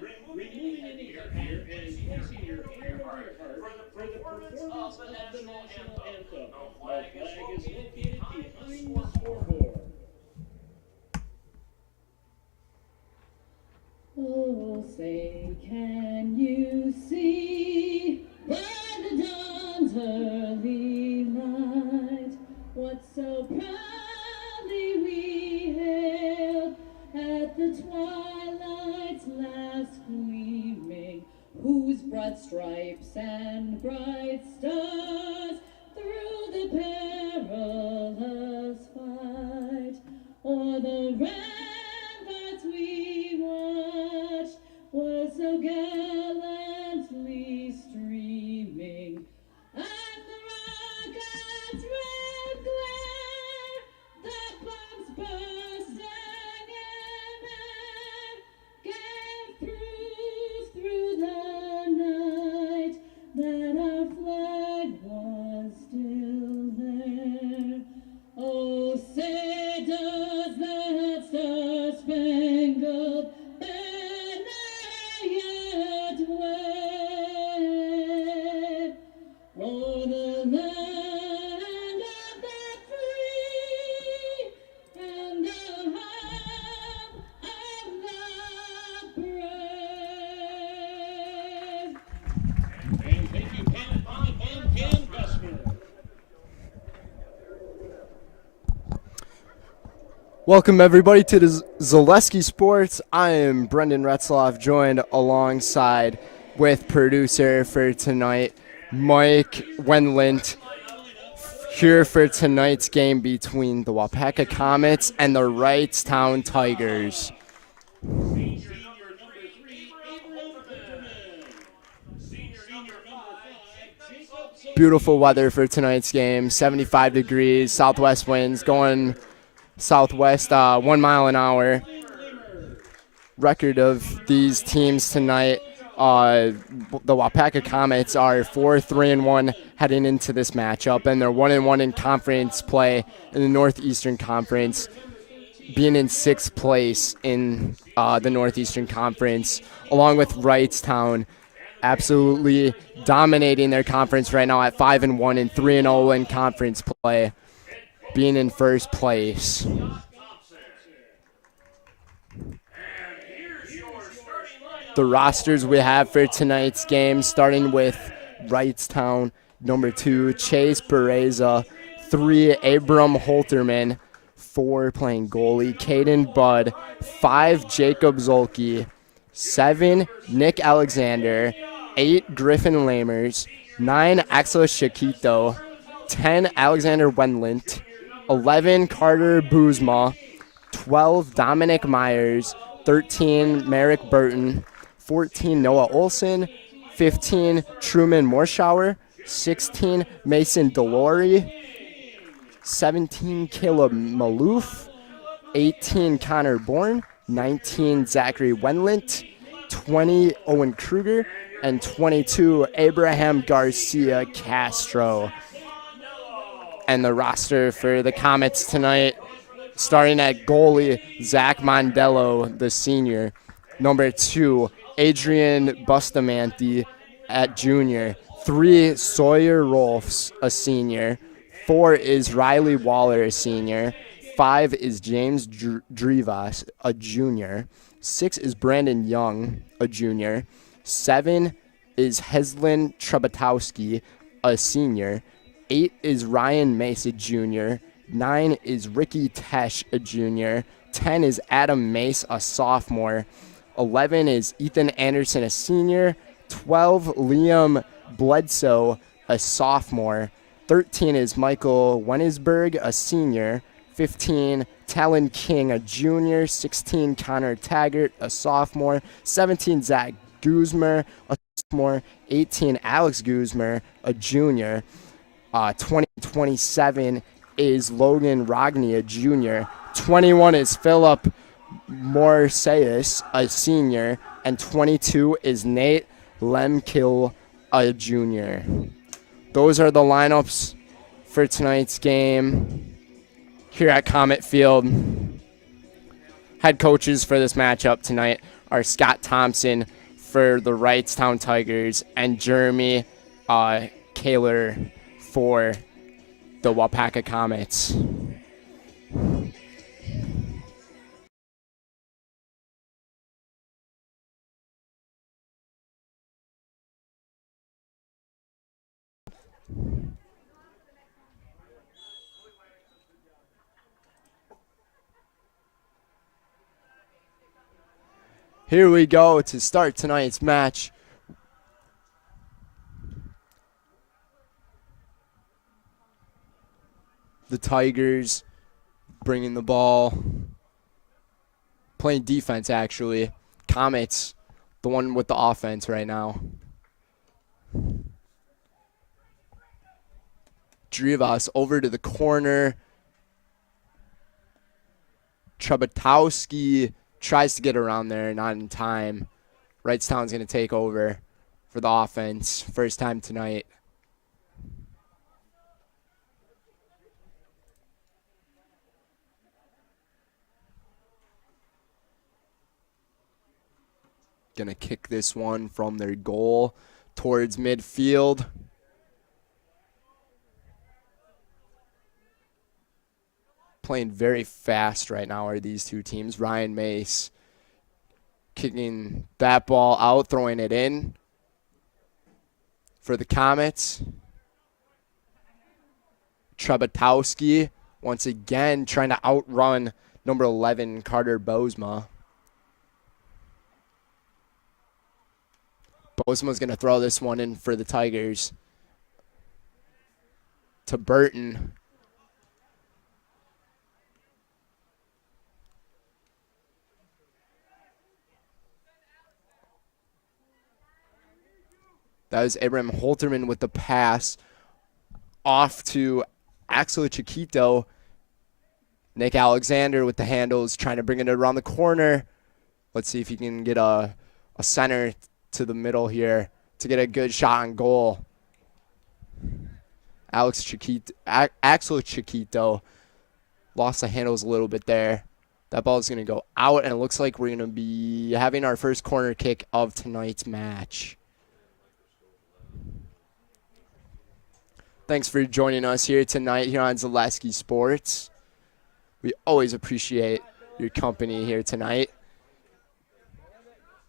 removing any headgear, and placing your hand over your heart for the performance of the national anthem. The flag is located behind the scoreboard. Oh, say, can you see by the dawn's early light what so proudly we hailed at the twilight's last gleaming, whose broad stripes and bright stars through the perilous fight o'er the ramparts we watched was so gallantly streaming, and the rocket's red glare, the bombs bursting in air, gave proof through the night that our flag was still there. Oh, say does that star-spangled banner yet wave o'er the land of the free and the home of the brave? And thank you, Pam Gusmer. Welcome everybody to the Zaleski Sports. I am Brendan Retzloff, joined alongside with producer for tonight, Mike Wendlandt, here for tonight's game between the Waupaca Comets and the Wrightstown Tigers. Beautiful weather for tonight's game, 75 degrees, southwest winds going southwest 1 mile an hour. Record of these teams tonight, the Waupaca Comets are 4-3-1 heading into this matchup, and they're 1-1 in conference play in the Northeastern Conference, being in 6th place in the Northeastern Conference, along with Wrightstown absolutely dominating their conference right now at 5-1 and 3-0 in conference play, being in first place. The rosters we have for tonight's game, starting with Wrightstown, number 2, Chase Bereza, 3, Abram Holterman, 4, playing goalie, Caden Budd, 5, Jacob Zolke, 7, Nick Alexander, 8, Griffin Lamers, 9, Axel Shakito, 10, Alexander Wendlandt, 11, Carter Boozma, 12, Dominic Myers, 13, Merrick Burton, 14, Noah Olson, 15, Truman Morschauer, 16, Mason Delory, 17, Caleb Maloof, 18, Connor Bourne, 19, Zachary Wendlandt, 20, Owen Kruger, and 22, Abraham Garcia Castro. And the roster for the Comets tonight, starting at goalie, Zach Mondello, the senior. Number 2, Adrian Bustamante at junior. 3, Sawyer Rolfs, a senior. 4 is Riley Waller, a senior. 5 is James Drivas, a junior. 6 is Brandon Young, a junior. 7 is Heslin Trebatowski, a senior. 8 is Ryan Mace, a junior. 9 is Ricky Tesh, a junior. 10 is Adam Mace, a sophomore. 11 is Ethan Anderson, a senior. 12, Liam Bledsoe, a sophomore. 13 is Michael Wenisberg, a senior. 15, Talon King, a junior. 16, Connor Taggart, a sophomore. 17, Zach Guzmer, a sophomore. 18, Alex Guzmer, a junior. 27 is Logan Rogny, a junior. 21 is Philip Morseus, a senior. And 22 is Nate Lemkill, a junior. Those are the lineups for tonight's game here at Comet Field. head coaches for this matchup tonight are Scott Thompson for the Wrightstown Tigers and Jeremy Kaler for the Waupaca Comets. Here we go to start tonight's match. The Tigers bringing the ball, playing defense actually. Comets, the one with the offense right now. Drivas over to the corner. Trebatowski tries to get around there, not in time. Wrightstown's going to take over for the offense. First time tonight. Going to kick this one from their goal towards midfield. Playing very fast right now are these two teams. Ryan Mace kicking that ball out, throwing it in for the Comets. Trebatowski once again trying to outrun number 11, Carter Bozema. Bozema's going to throw this one in for the Tigers. To Burton. That was Abraham Holterman with the pass off to Axel Chiquito. Nick Alexander with the handles, trying to bring it around the corner. Let's see if he can get a center to the middle here to get a good shot on goal. Axel Chiquito lost the handles a little bit there. That ball is going to go out, and it looks like we're going to be having our first corner kick of tonight's match. Thanks for joining us here tonight here on Zaleski Sports. We always appreciate your company here tonight.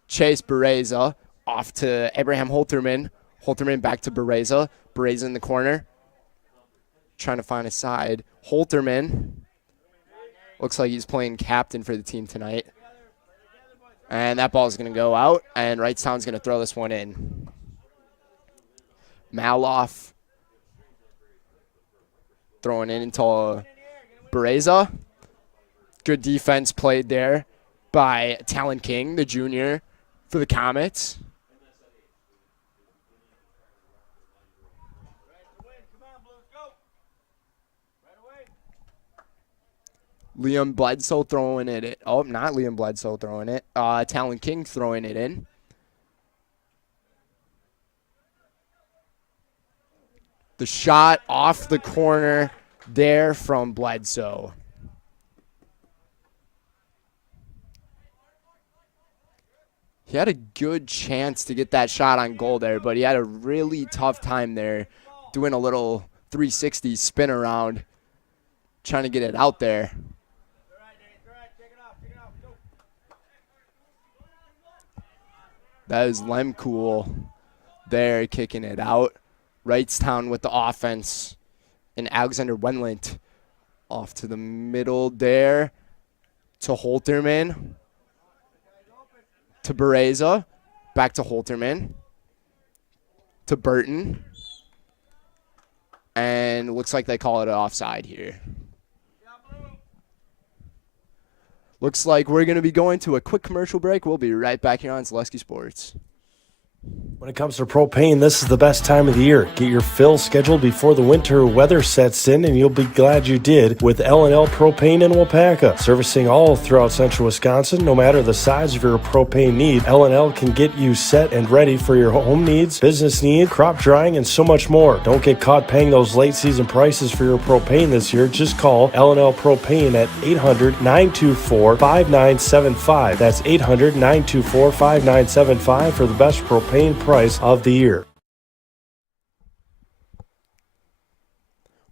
Chase Bereza off to Abraham Holterman. Holterman back to Bereza. Bereza in the corner. Trying to find a side. Holterman. Looks like he's playing captain for the team tonight. And that ball is going to go out, and Wrightstown's going to throw this one in. Maloff throwing it into Bereza. Good defense played there by Talon King, the junior, for the Comets. Liam Bledsoe throwing it. Oh, not Liam Bledsoe throwing it. Talon King throwing it in. The shot off the corner there from Bledsoe. He had a good chance to get that shot on goal there, but he had a really tough time there doing a little 360 spin around, trying to get it out there. That is Lemcool there kicking it out. Wrightstown with the offense. And Alexander Wenlant off to the middle there to Holterman. To Bereza. Back to Holterman. To Burton. And looks like they call it an offside here. Looks like we're going to be going to a quick commercial break. We'll be right back here on Zaleski Sports. When it comes to propane, this is the best time of the year. Get your fill scheduled before the winter weather sets in, and you'll be glad you did with L&L Propane in Waupaca. Servicing all throughout central Wisconsin, no matter the size of your propane need, L&L can get you set and ready for your home needs, business needs, crop drying, and so much more. Don't get caught paying those late season prices for your propane this year. Just call L&L Propane at 800-924-5975. That's 800-924-5975 for the best propane price of the year.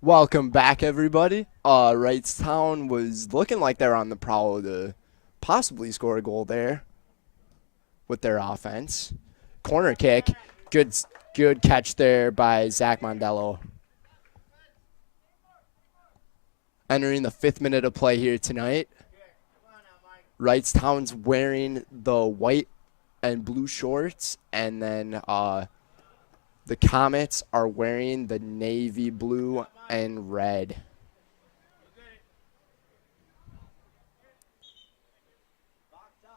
Welcome back, everybody. Wrightstown was looking like they're on the prowl to possibly score a goal there with their offense. Corner kick. Good catch there by Zach Mondello. Entering the 5th minute of play here tonight. Wrightstown's wearing the white and blue shorts, and then the Comets are wearing the navy blue and red.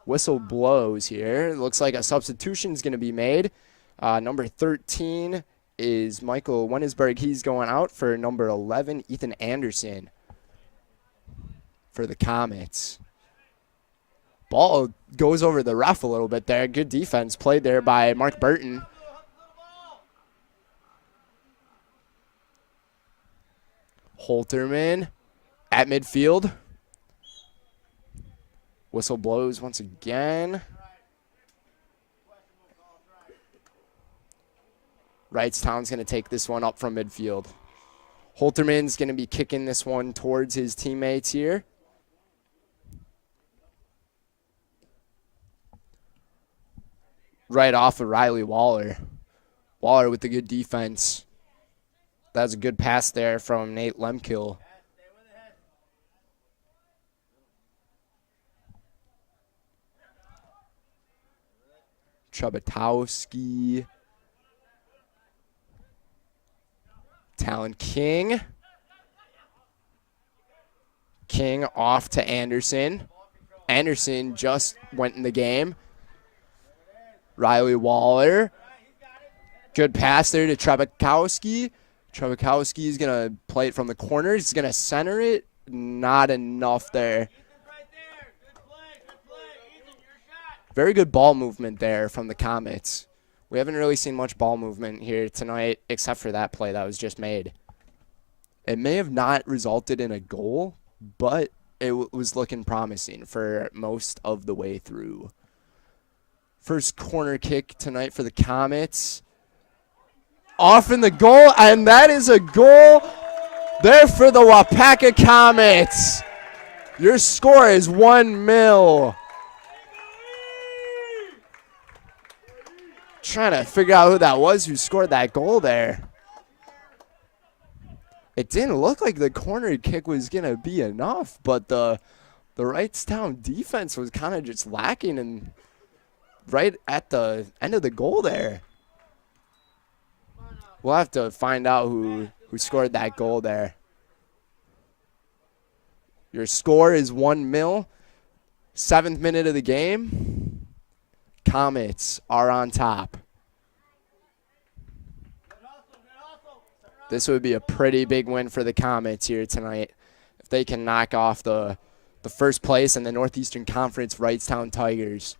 Whistle blows here. It looks like a substitution is going to be made. Number 13 is Michael Wennesberg. He's going out for number 11, Ethan Anderson, for the Comets. Ball goes over the ref a little bit there. Good defense played there by Mark Burton. Holterman at midfield. Whistle blows once again. Wrightstown's going to take this one up from midfield. Holterman's going to be kicking this one towards his teammates here. Right off of Riley Waller. Waller with the good defense. That was a good pass there from Nate Lemkill. Chubutowski. Talon King. King off to Anderson. Anderson just went in the game. Riley Waller. Good pass there to Chubutowski. Chubutowski is going to play it from the corner. He's going to center it. Not enough there. Very good ball movement there from the Comets. We haven't really seen much ball movement here tonight except for that play that was just made. It may have not resulted in a goal, but it was looking promising for most of the way through. First corner kick tonight for the Comets. Off in the goal, and that is a goal there for the Waupaca Comets. Your score is 1-0. Trying to figure out who that was who scored that goal there. It didn't look like the corner kick was going to be enough, but the Wrightstown defense was kind of just lacking and right at the end of the goal there. We'll have to find out who scored that goal there. Your score is 1-0. 7th minute of the game. Comets are on top. This would be a pretty big win for the Comets here tonight if they can knock off the first place in the Northeastern Conference Wrightstown Tigers.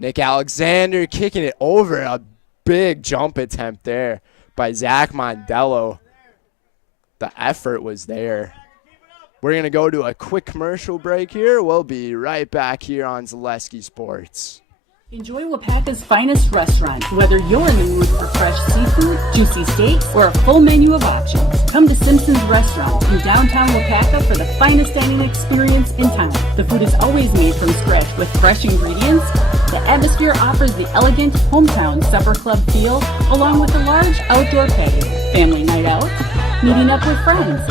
Nick Alexander kicking it over. A big jump attempt there by Zach Mondello. The effort was there. We're going to go to a quick commercial break here. We'll be right back here on Zaleski Sports. Enjoy Waupaca's finest restaurant. Whether you're in the mood for fresh seafood, juicy steaks, or a full menu of options, come to Simpson's Restaurant in downtown Waupaca for the finest dining experience in town. The food is always made from scratch with fresh ingredients. The atmosphere offers the elegant hometown supper club feel, along with a large outdoor patio, family night out, meeting up with friends,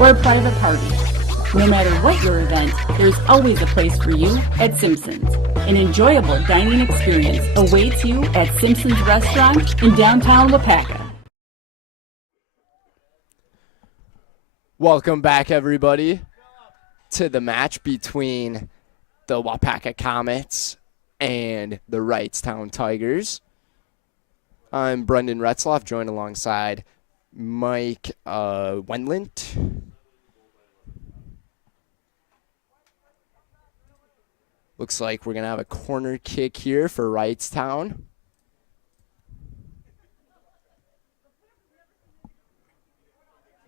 or a private party. No matter what your event, there's always a place for you at Simpson's. An enjoyable dining experience awaits you at Simpson's Restaurant in downtown Waupaca. Welcome back, everybody, to the match between the Waupaca Comets and the Wrightstown Tigers. I'm Brendan Retzloff, joined alongside Mike Wendlandt. Looks like we're going to have a corner kick here for Wrightstown.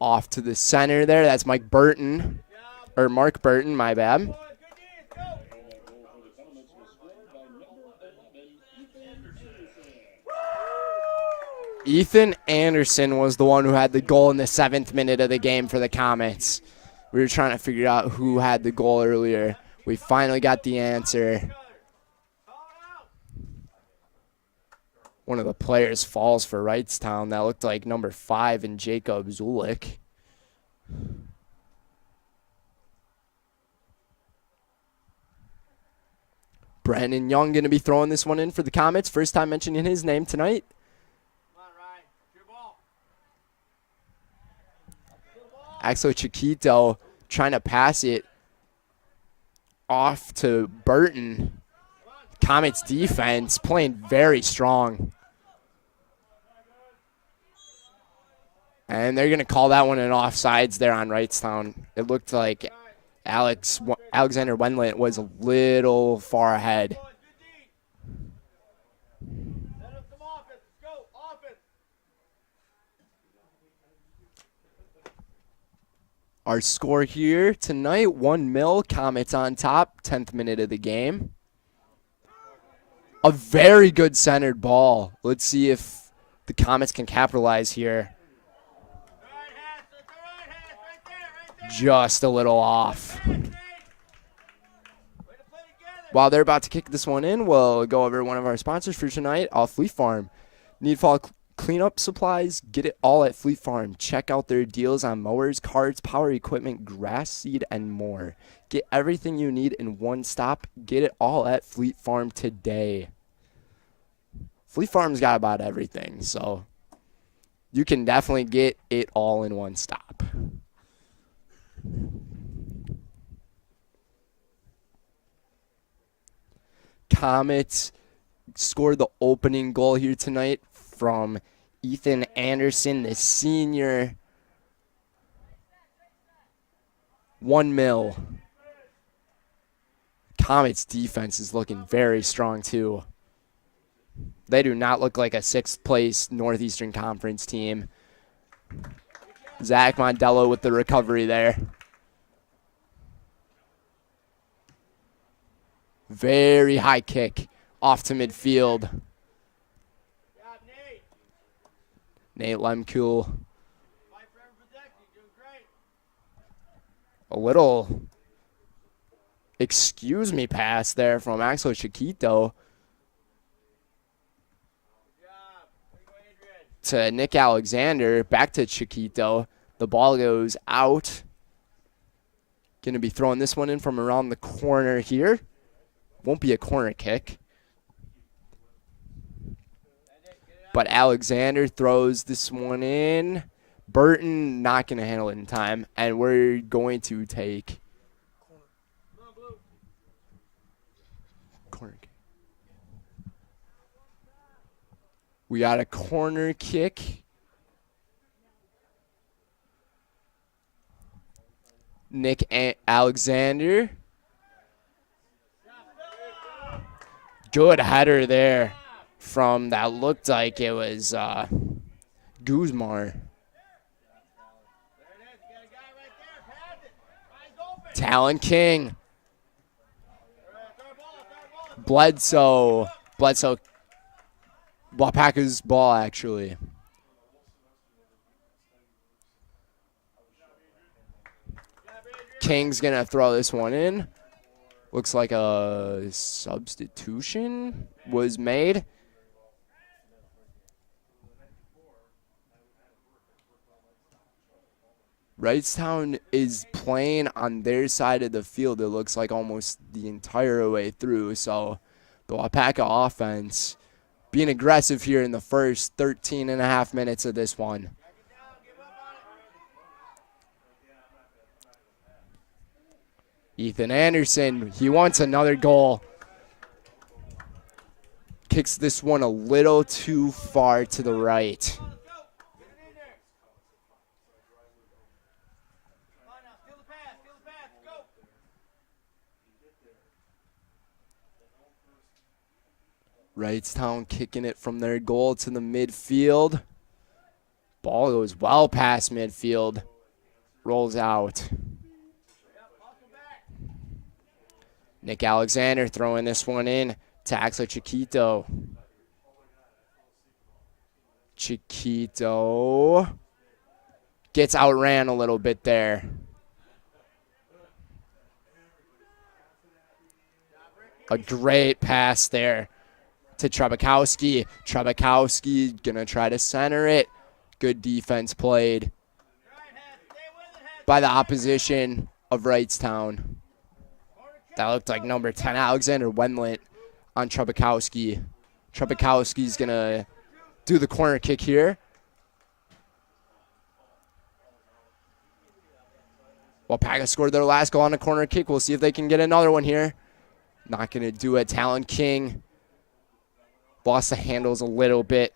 Off to the center there. That's Mark Burton, my bad. Ethan Anderson was the one who had the goal in the 7th minute of the game for the Comets. We were trying to figure out who had the goal earlier. We finally got the answer. One of the players falls for Wrightstown. That looked like number 5 in Jacob Zulik. Brandon Young going to be throwing this one in for the Comets. First time mentioning his name tonight. Axel Chiquito trying to pass it off to Burton. Comets defense playing very strong. And they're going to call that one an offsides there on Wrightstown. It looked like Alexander Wendlandt was a little far ahead. Our score here tonight, 1-0. Comets on top, 10th minute of the game. A very good centered ball. Let's see if the Comets can capitalize here. Just a little off. While they're about to kick this one in, we'll go over one of our sponsors for tonight, Fleet Farm. Need fall cleanup supplies? Get it all at Fleet Farm. Check out their deals on mowers, carts, power equipment, grass seed, and more. Get everything you need in one stop. Get it all at Fleet Farm today. Fleet Farm's got about everything, so you can definitely get it all in one stop. Comets scored the opening goal here tonight from Ethan Anderson, the senior. 1-0. Comets defense is looking very strong too. They do not look like a 6th place Northeastern Conference team. Zach Mondello with the recovery there. Very high kick off to midfield. Nate Lemkuhl. A little excuse me pass there from Axel Chiquito to Nick Alexander. Back to Chiquito. The ball goes out. Going to be throwing this one in from around the corner here. Won't be a corner kick. But Alexander throws this one in. Burton not going to handle it in time. And we're going to take corner kick. We got a corner kick. Nick Alexander. Good header there from that looked like it was Guzmar. Talon King. Bledsoe. Waupaca's ball, actually. King's going to throw this one in. Looks like a substitution was made. Wrightstown is playing on their side of the field, it looks like, almost the entire way through. So the Waupaca offense being aggressive here in the first 13 and a half minutes of this one. Ethan Anderson, he wants another goal. Kicks this one a little too far to the right. Wrightstown kicking it from their goal to the midfield. Ball goes well past midfield. Rolls out. Nick Alexander throwing this one in. Taxa Chiquito. Chiquito gets outran a little bit there. A great pass there to Trebekowski. Trebekowski gonna try to center it. Good defense played by the opposition of Wrightstown. That looked like number 10, Alexander Wendlandt on Trebekowski. Trebekowski's gonna do the corner kick here. Waupaca scored their last goal on a corner kick. We'll see if they can get another one here. Not gonna do it. Talon King lost the handles a little bit.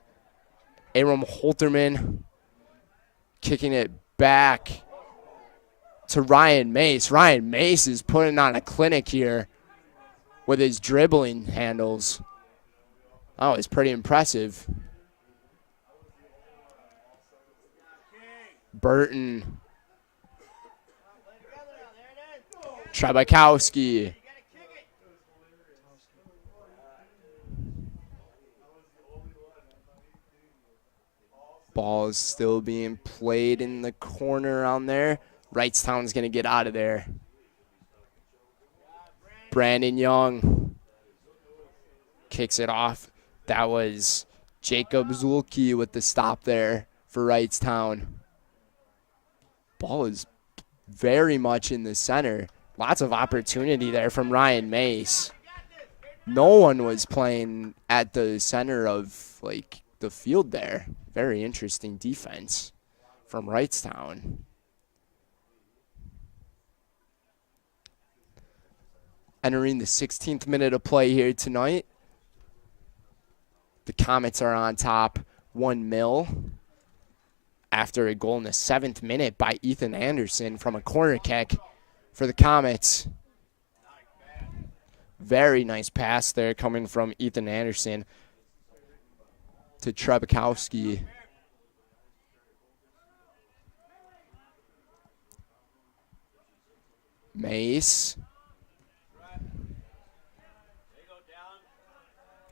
Abram Holterman kicking it back to Ryan Mace. Ryan Mace is putting on a clinic here with his dribbling handles. Oh, it's pretty impressive. Burton. Trebekowski. Ball is still being played in the corner around there. Wrightstown's going to get out of there. Brandon Young kicks it off. That was Jacob Zulke with the stop there for Wrightstown. Ball is very much in the center. Lots of opportunity there from Ryan Mace. No one was playing at the center of the field there. Very interesting defense from Wrightstown. Entering the 16th minute of play here tonight. The Comets are on top 1-0 after a goal in the 7th minute by Ethan Anderson from a corner kick for the Comets. Very nice pass there coming from Ethan Anderson to Trebekowski. Mace.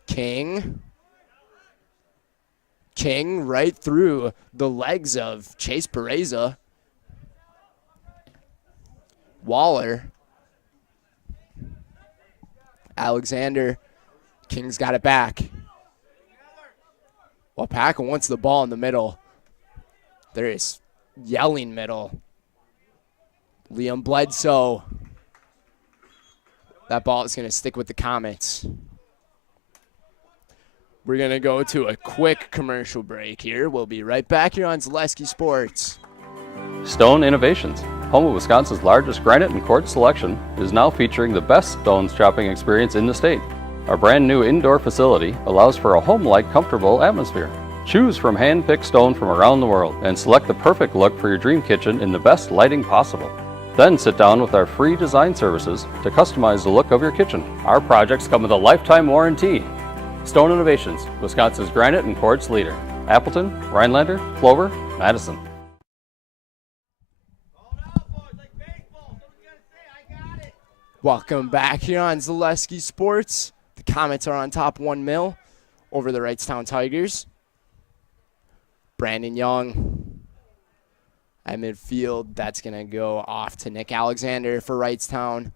King. King right through the legs of Chase Pereza. Waller. Alexander. King's got it back. Waupaca wants the ball in the middle. There is yelling middle. Liam Bledsoe. That ball is going to stick with the Comets. We're going to go to a quick commercial break here. We'll be right back here on Zaleski Sports. Stone Innovations, home of Wisconsin's largest granite and quartz selection, is now featuring the best stone shopping experience in the state. Our brand new indoor facility allows for a home-like, comfortable atmosphere. Choose from hand-picked stone from around the world and select the perfect look for your dream kitchen in the best lighting possible. Then sit down with our free design services to customize the look of your kitchen. Our projects come with a lifetime warranty. Stone Innovations, Wisconsin's granite and quartz leader. Appleton, Rhinelander, Clover, Madison. Welcome back here on Zaleski Sports. The Comets are on top 1-0 over the Wrightstown Tigers. Brandon Young at midfield. That's going to go off to Nick Alexander for Wrightstown.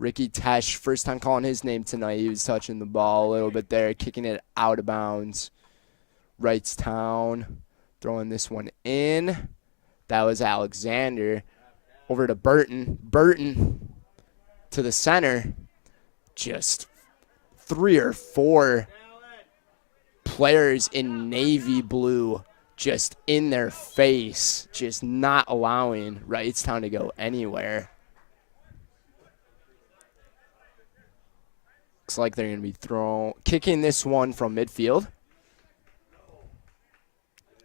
Ricky Tesh, first time calling his name tonight. He was touching the ball a little bit there, kicking it out of bounds. Wrightstown throwing this one in. That was Alexander. Over to Burton. Burton to the center. Just 3 or 4 players in navy blue just in their face, just not allowing Wrightstown to go anywhere. Looks like they're going to be kicking this one from midfield.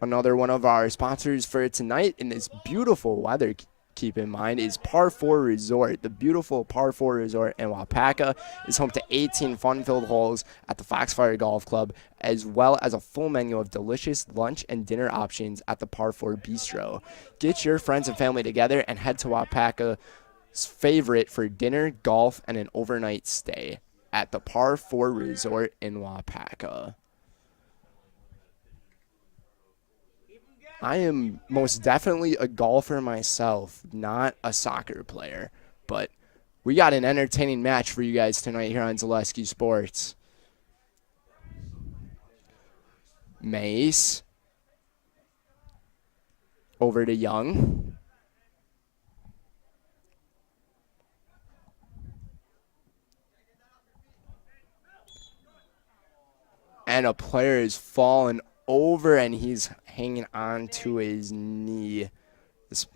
Another one of our sponsors for tonight in this beautiful weather, keep in mind, is Par 4 Resort. The beautiful Par 4 Resort in Waupaca is home to 18 fun-filled holes at the Foxfire Golf Club, as well as a full menu of delicious lunch and dinner options at the Par 4 Bistro. Get your friends and family together and head to Waupaca's favorite for dinner, golf, and an overnight stay at the Par 4 Resort in Waupaca. I am most definitely a golfer myself, not a soccer player. But we got an entertaining match for you guys tonight here on Zaleski Sports. Mace. Over to Young. And a player is fallen over, and he's hanging on to his knee. This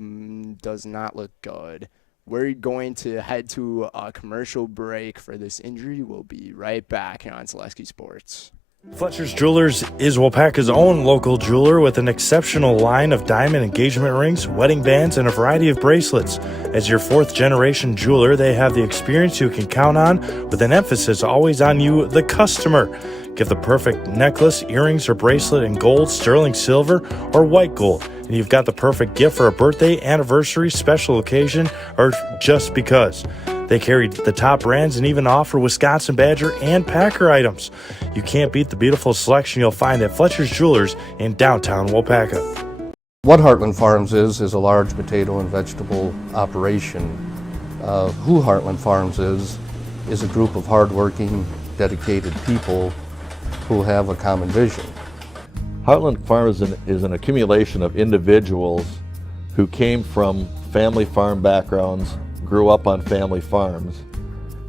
does not look good. We're going to head to a commercial break for this injury. We'll be right back here on Zaleski Sports. Fletcher's Jewelers is Waupaca's own local jeweler with an exceptional line of diamond engagement rings, wedding bands, and a variety of bracelets. As your fourth-generation jeweler, they have the experience you can count on, with an emphasis always on you, the customer. Get the perfect necklace, earrings, or bracelet in gold, sterling silver, or white gold. And you've got the perfect gift for a birthday, anniversary, special occasion, or just because. They carry the top brands and even offer Wisconsin Badger and Packer items. You can't beat the beautiful selection you'll find at Fletcher's Jewelers in downtown Waupaca. What Heartland Farms is a large potato and vegetable operation. Who Heartland Farms is a group of hardworking, dedicated people who have a common vision. Heartland Farms is an accumulation of individuals who came from family farm backgrounds, grew up on family farms,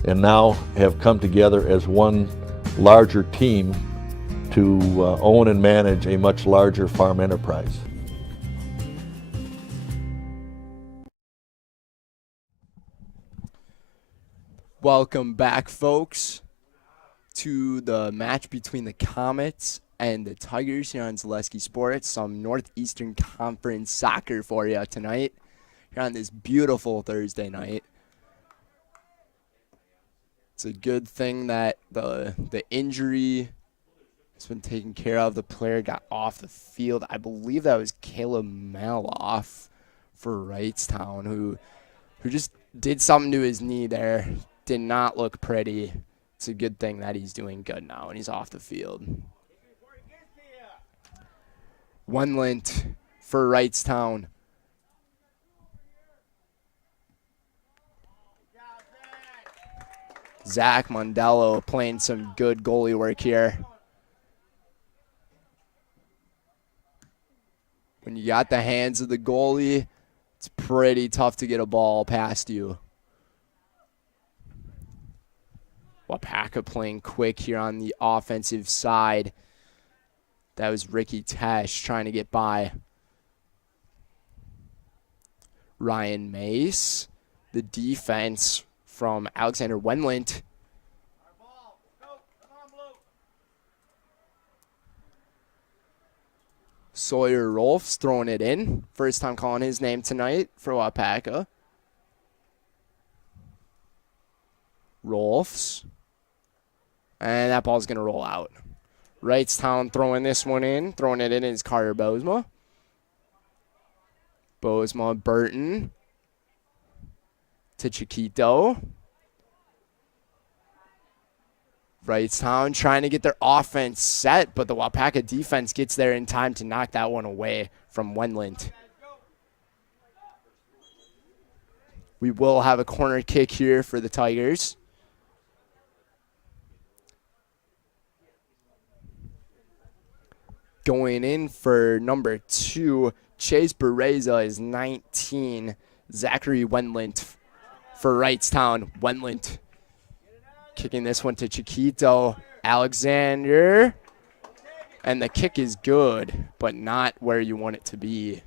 and now have come together as one larger team to own and manage a much larger farm enterprise. Welcome back, folks, to the match between the Comets and the Tigers here on Zaleski Sports. Some Northeastern Conference soccer for you tonight here on this beautiful Thursday night. It's a good thing that the injury has been taken care of. The player got off the field. I believe that was Caleb Maloff for Wrightstown, who just did something to his knee there. Did not look pretty. It's a good thing that he's doing good now and he's off the field. Wenlint for Wrightstown. Zach Mondello playing some good goalie work here. When you got the hands of the goalie, it's pretty tough to get a ball past you. Waupaca playing quick here on the offensive side. That was Ricky Tesh trying to get by Ryan Mace. The defense from Alexander Wenlint. Sawyer Rolfs throwing it in. First time calling his name tonight for Waupaca. Rolfs. And that ball's going to roll out. Wrightstown throwing this one in. Throwing it in is Carter Bozema. Bozema, Burton. To Chiquito. Wrightstown trying to get their offense set, but the Waupaca defense gets there in time to knock that one away from Wenlint. We will have a corner kick here for the Tigers. Going in for number 2, Chase Bereza is 19. Zachary Wenlint for Wrightstown. Wenlint kicking this one to Chiquito. Alexander. And the kick is good, but not where you want it to be.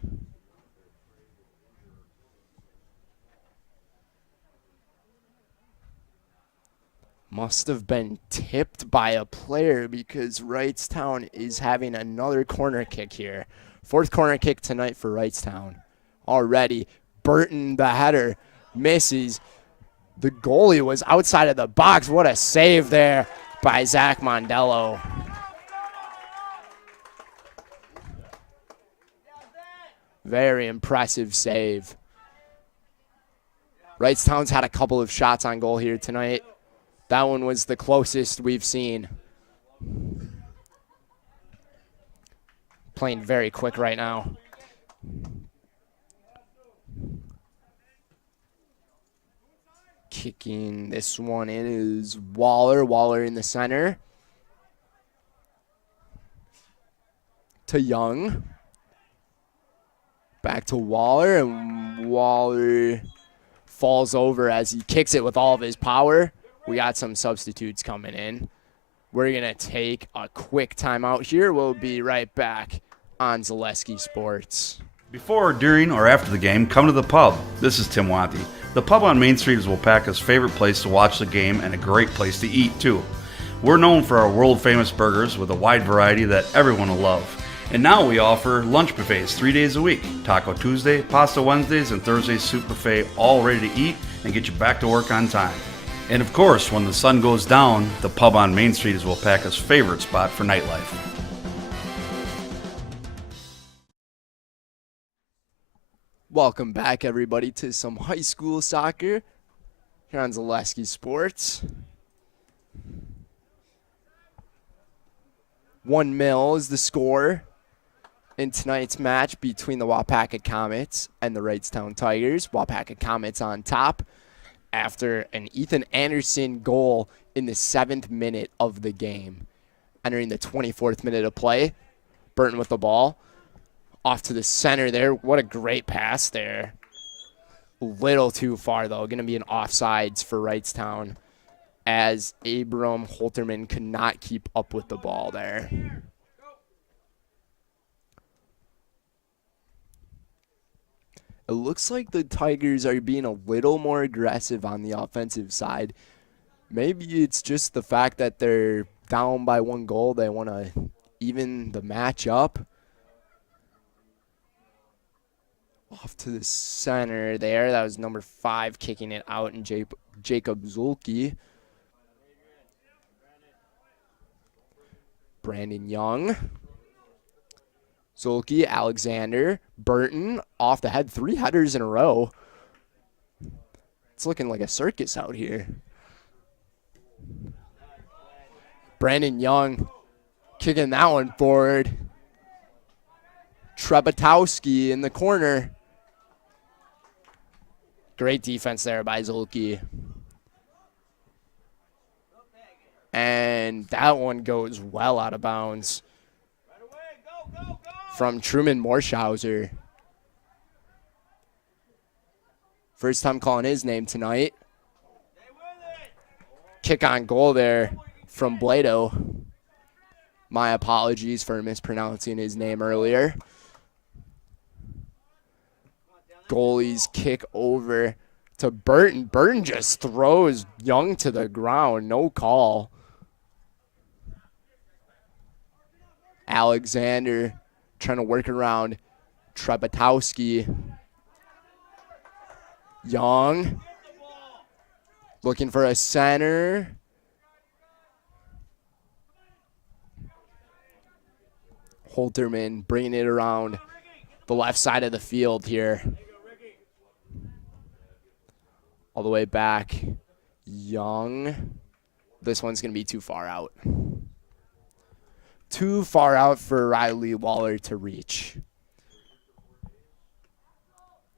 Must have been tipped by a player because Wrightstown is having another corner kick here. 4th corner kick tonight for Wrightstown. Already, Burton, the header, misses. The goalie was outside of the box. What a save there by Zach Mondello. Very impressive save. Wrightstown's had a couple of shots on goal here tonight. That one was the closest we've seen. Playing very quick right now. Kicking this one in is Waller. Waller in the center. To Young. Back to Waller, and Waller falls over as he kicks it with all of his power. We got some substitutes coming in. We're going to take a quick timeout here. We'll be right back on Zaleski Sports. Before, during, or after the game, come to the pub. This is Tim Wanty. The pub on Main Street is Waupaca's favorite place to watch the game and a great place to eat, too. We're known for our world-famous burgers with a wide variety that everyone will love. And now we offer lunch buffets 3 days a week. Taco Tuesday, Pasta Wednesdays, and Thursday soup buffet, all ready to eat and get you back to work on time. And of course, when the sun goes down, the pub on Main Street is Waupaca's favorite spot for nightlife. Welcome back, everybody, to some high school soccer here on Zaleski Sports. 1-0 is the score in tonight's match between the Waupaca Comets and the Wrightstown Tigers. Waupaca Comets on top after an Ethan Anderson goal in the 7th minute of the game. Entering the 24th minute of play, Burton with the ball. Off to the center there. What a great pass there. A little too far, though. Going to be an offsides for Wrightstown as Abram Holterman could not keep up with the ball there. It looks like the Tigers are being a little more aggressive on the offensive side. Maybe it's just the fact that they're down by 1 goal. They want to even the match up. Off to the center there. That was number 5 kicking it out, and Jacob Zulke. Brandon Young. Zulke, Alexander, Burton, off the head. 3 headers in a row. It's looking like a circus out here. Brandon Young kicking that one forward. Trebatowski in the corner. Great defense there by Zulke. And that one goes well out of bounds. From Truman Morschauser. First time calling his name tonight. Kick on goal there from Blado. My apologies for mispronouncing his name earlier. Goalie's kick over to Burton. Burton just throws Young to the ground. No call. Alexander trying to work around Trebatowski. Young looking for a center. Holterman bringing it around the left side of the field here. All the way back. Young. This one's going to be too far out. Too far out for Riley Waller to reach.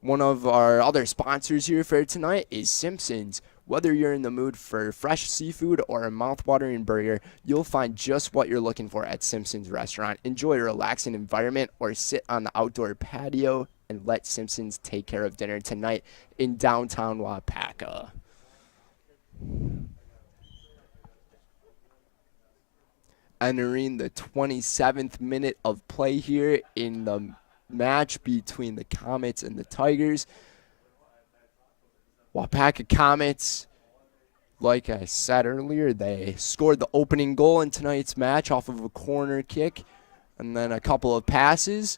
One of our other sponsors here for tonight is Simpson's. Whether you're in the mood for fresh seafood or a mouth-watering burger, you'll find just what you're looking for at Simpson's Restaurant. Enjoy a relaxing environment or sit on the outdoor patio and let Simpson's take care of dinner tonight in downtown Waupaca. Entering the 27th minute of play here in the match between the Comets and the Tigers. Waupaca Comets Like I said earlier, they scored the opening goal in tonight's match off of a corner kick and then a couple of passes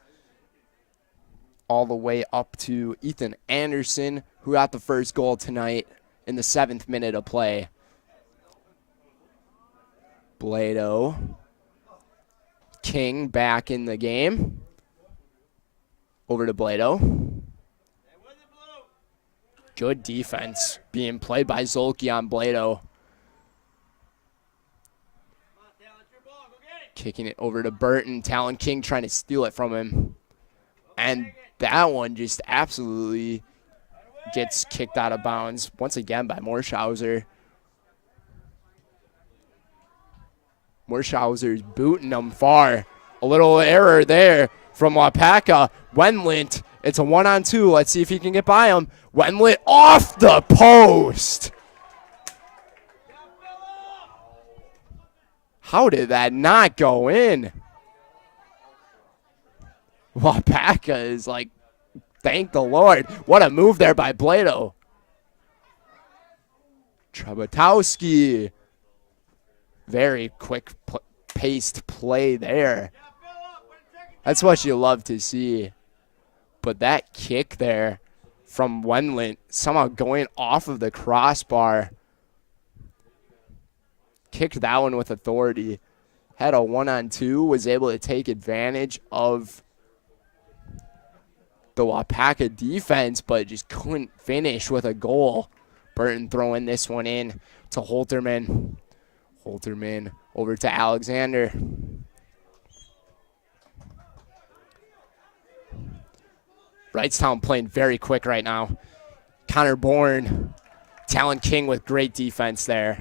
all the way up to Ethan Anderson, who got the first goal tonight in the 7th minute of play. Blado. King back in the game. Over to Blado. Good defense being played by Zolke on Blado. Kicking it over to Burton. Talon King trying to steal it from him. And that one just absolutely gets kicked out of bounds once again by Morschauser. Morschauser's booting them far. A little error there from Waupaca. Wendlandt, it's a 1-on-2. Let's see if he can get by him. Wendlandt off the post. How did that not go in? Waupaca is like, thank the Lord. What a move there by Blado. Trabotowski. Very quick paced play there. That's what you love to see. But that kick there from Wendlandt somehow going off of the crossbar. Kicked that one with authority. Had a 1-on-2, was able to take advantage of the Waupaca defense, but just couldn't finish with a goal. Burton throwing this one in to Holterman. Holterman over to Alexander. Wrightstown playing very quick right now. Connor Bourne, Talon King with great defense there.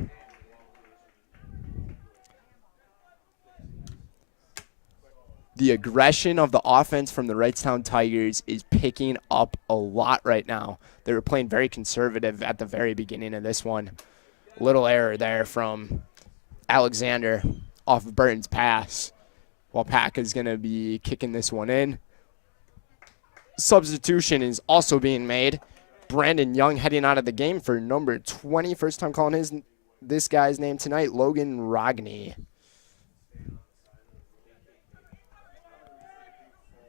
The aggression of the offense from the Wrightstown Tigers is picking up a lot right now. They were playing very conservative at the very beginning of this one. Little error there from Alexander off of Burton's pass. Waupaca's going to be kicking this one in. Substitution is also being made. Brandon Young heading out of the game for number 20. First time calling this guy's name tonight, Logan Rogney.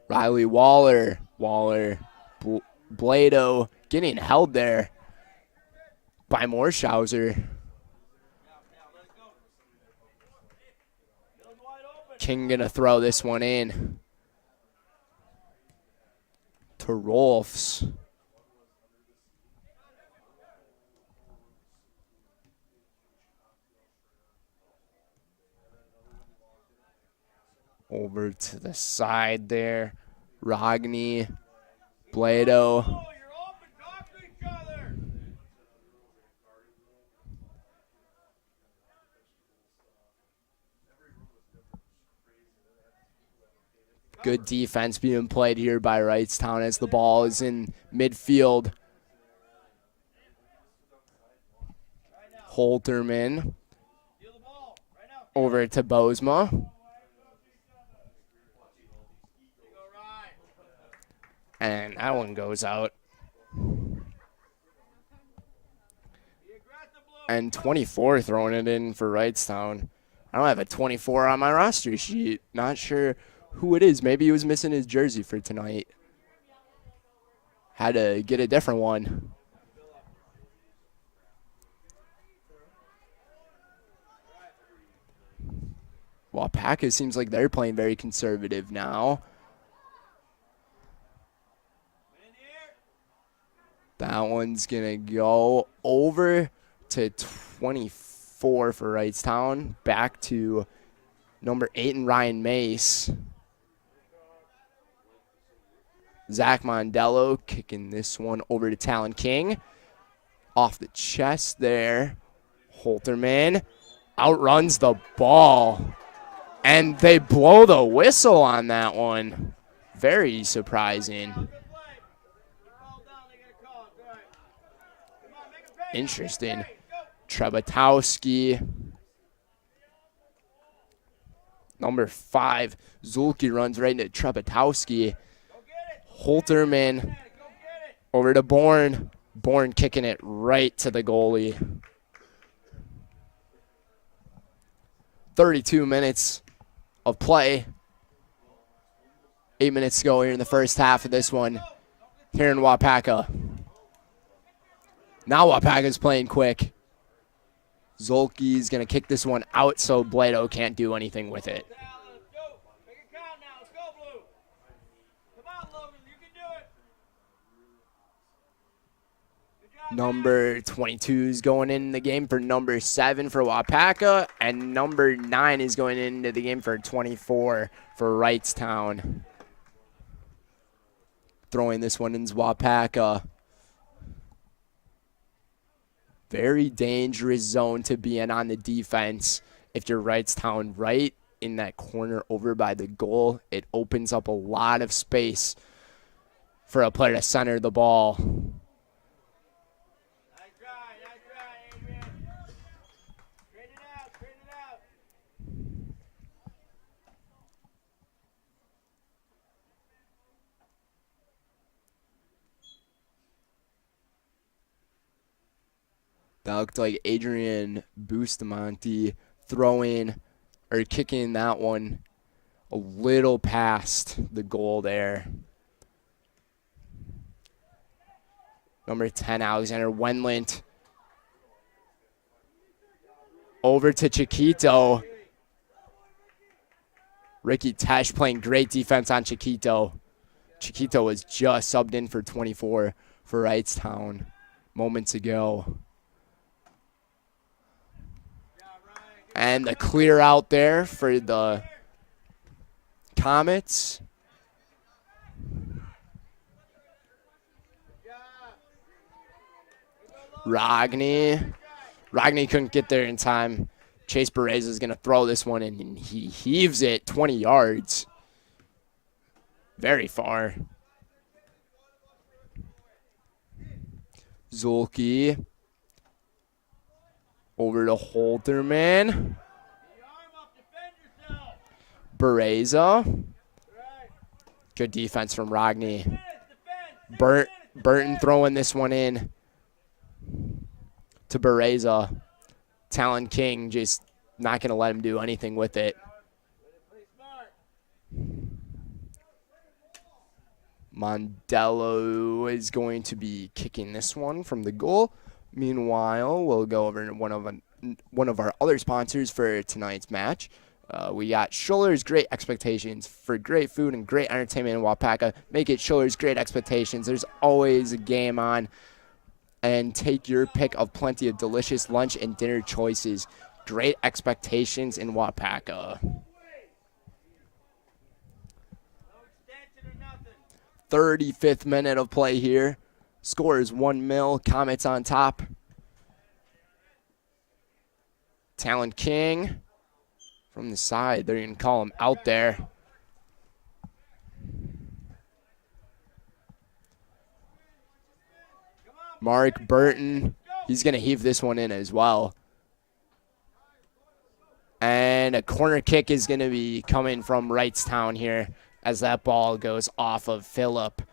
Riley Waller. Blado getting held there by Morschauser. King gonna throw this one in to Rolfs. Over to the side there. Rogney, Blado. Good defense being played here by Wrightstown as the ball is in midfield. Holterman over to Bozema. And that one goes out. And 24 throwing it in for Wrightstown. I don't have a 24 on my roster sheet. Not sure who it is. Maybe he was missing his jersey for tonight. Had to get a different one. Waupaca seems like they're playing very conservative now. That one's going to go over to 24 for Wrightstown. Back to number 8 and Ryan Mace. Zach Mondello kicking this one over to Talon King. Off the chest there. Holterman outruns the ball. And they blow the whistle on that one. Very surprising. Interesting. Trabotowski. Number 5. Zulke runs right into Trabotowski. Holterman over to Bourne. Bourne kicking it right to the goalie. 32 minutes of play. 8 minutes to go here in the first half of this one here in Waupaca. Now Waupaca's playing quick. Zolke's going to kick this one out so Blado can't do anything with it. Number 22 is going in the game for number 7 for Waupaca, and number 9 is going into the game for 24 for Wrightstown. Throwing this one in Waupaca. Very dangerous zone to be in on the defense. If you're Wrightstown right in that corner over by the goal, it opens up a lot of space for a player to center the ball. That looked like Adrian Bustamante throwing or kicking that one a little past the goal there. Number 10, Alexander Wendlandt. Over to Chiquito. Ricky Tesh playing great defense on Chiquito. Chiquito was just subbed in for 24 for Wrightstown moments ago. And the clear out there for the Comets. Rogny couldn't get there in time. Chase Perez is going to throw this one in, and he heaves it 20 yards. Very far. Zulke. Over to Holterman. Bereza. Good defense from Rogny. Burton throwing this one in to Bereza. Talon King just not going to let him do anything with it. Mondello is going to be kicking this one from the goal. Meanwhile, we'll go over to one of our other sponsors for tonight's match. We got Schuller's Great Expectations for great food and great entertainment in Waupaca. Make it Schuller's Great Expectations. There's always a game on. And take your pick of plenty of delicious lunch and dinner choices. Great Expectations in Waupaca. 35th minute of play here. Score is 1-0. Comets on top. Talon King from the side. They're going to call him out there. Mark Burton. He's going to heave this one in as well. And a corner kick is going to be coming from Wrightstown here as that ball goes off of Philip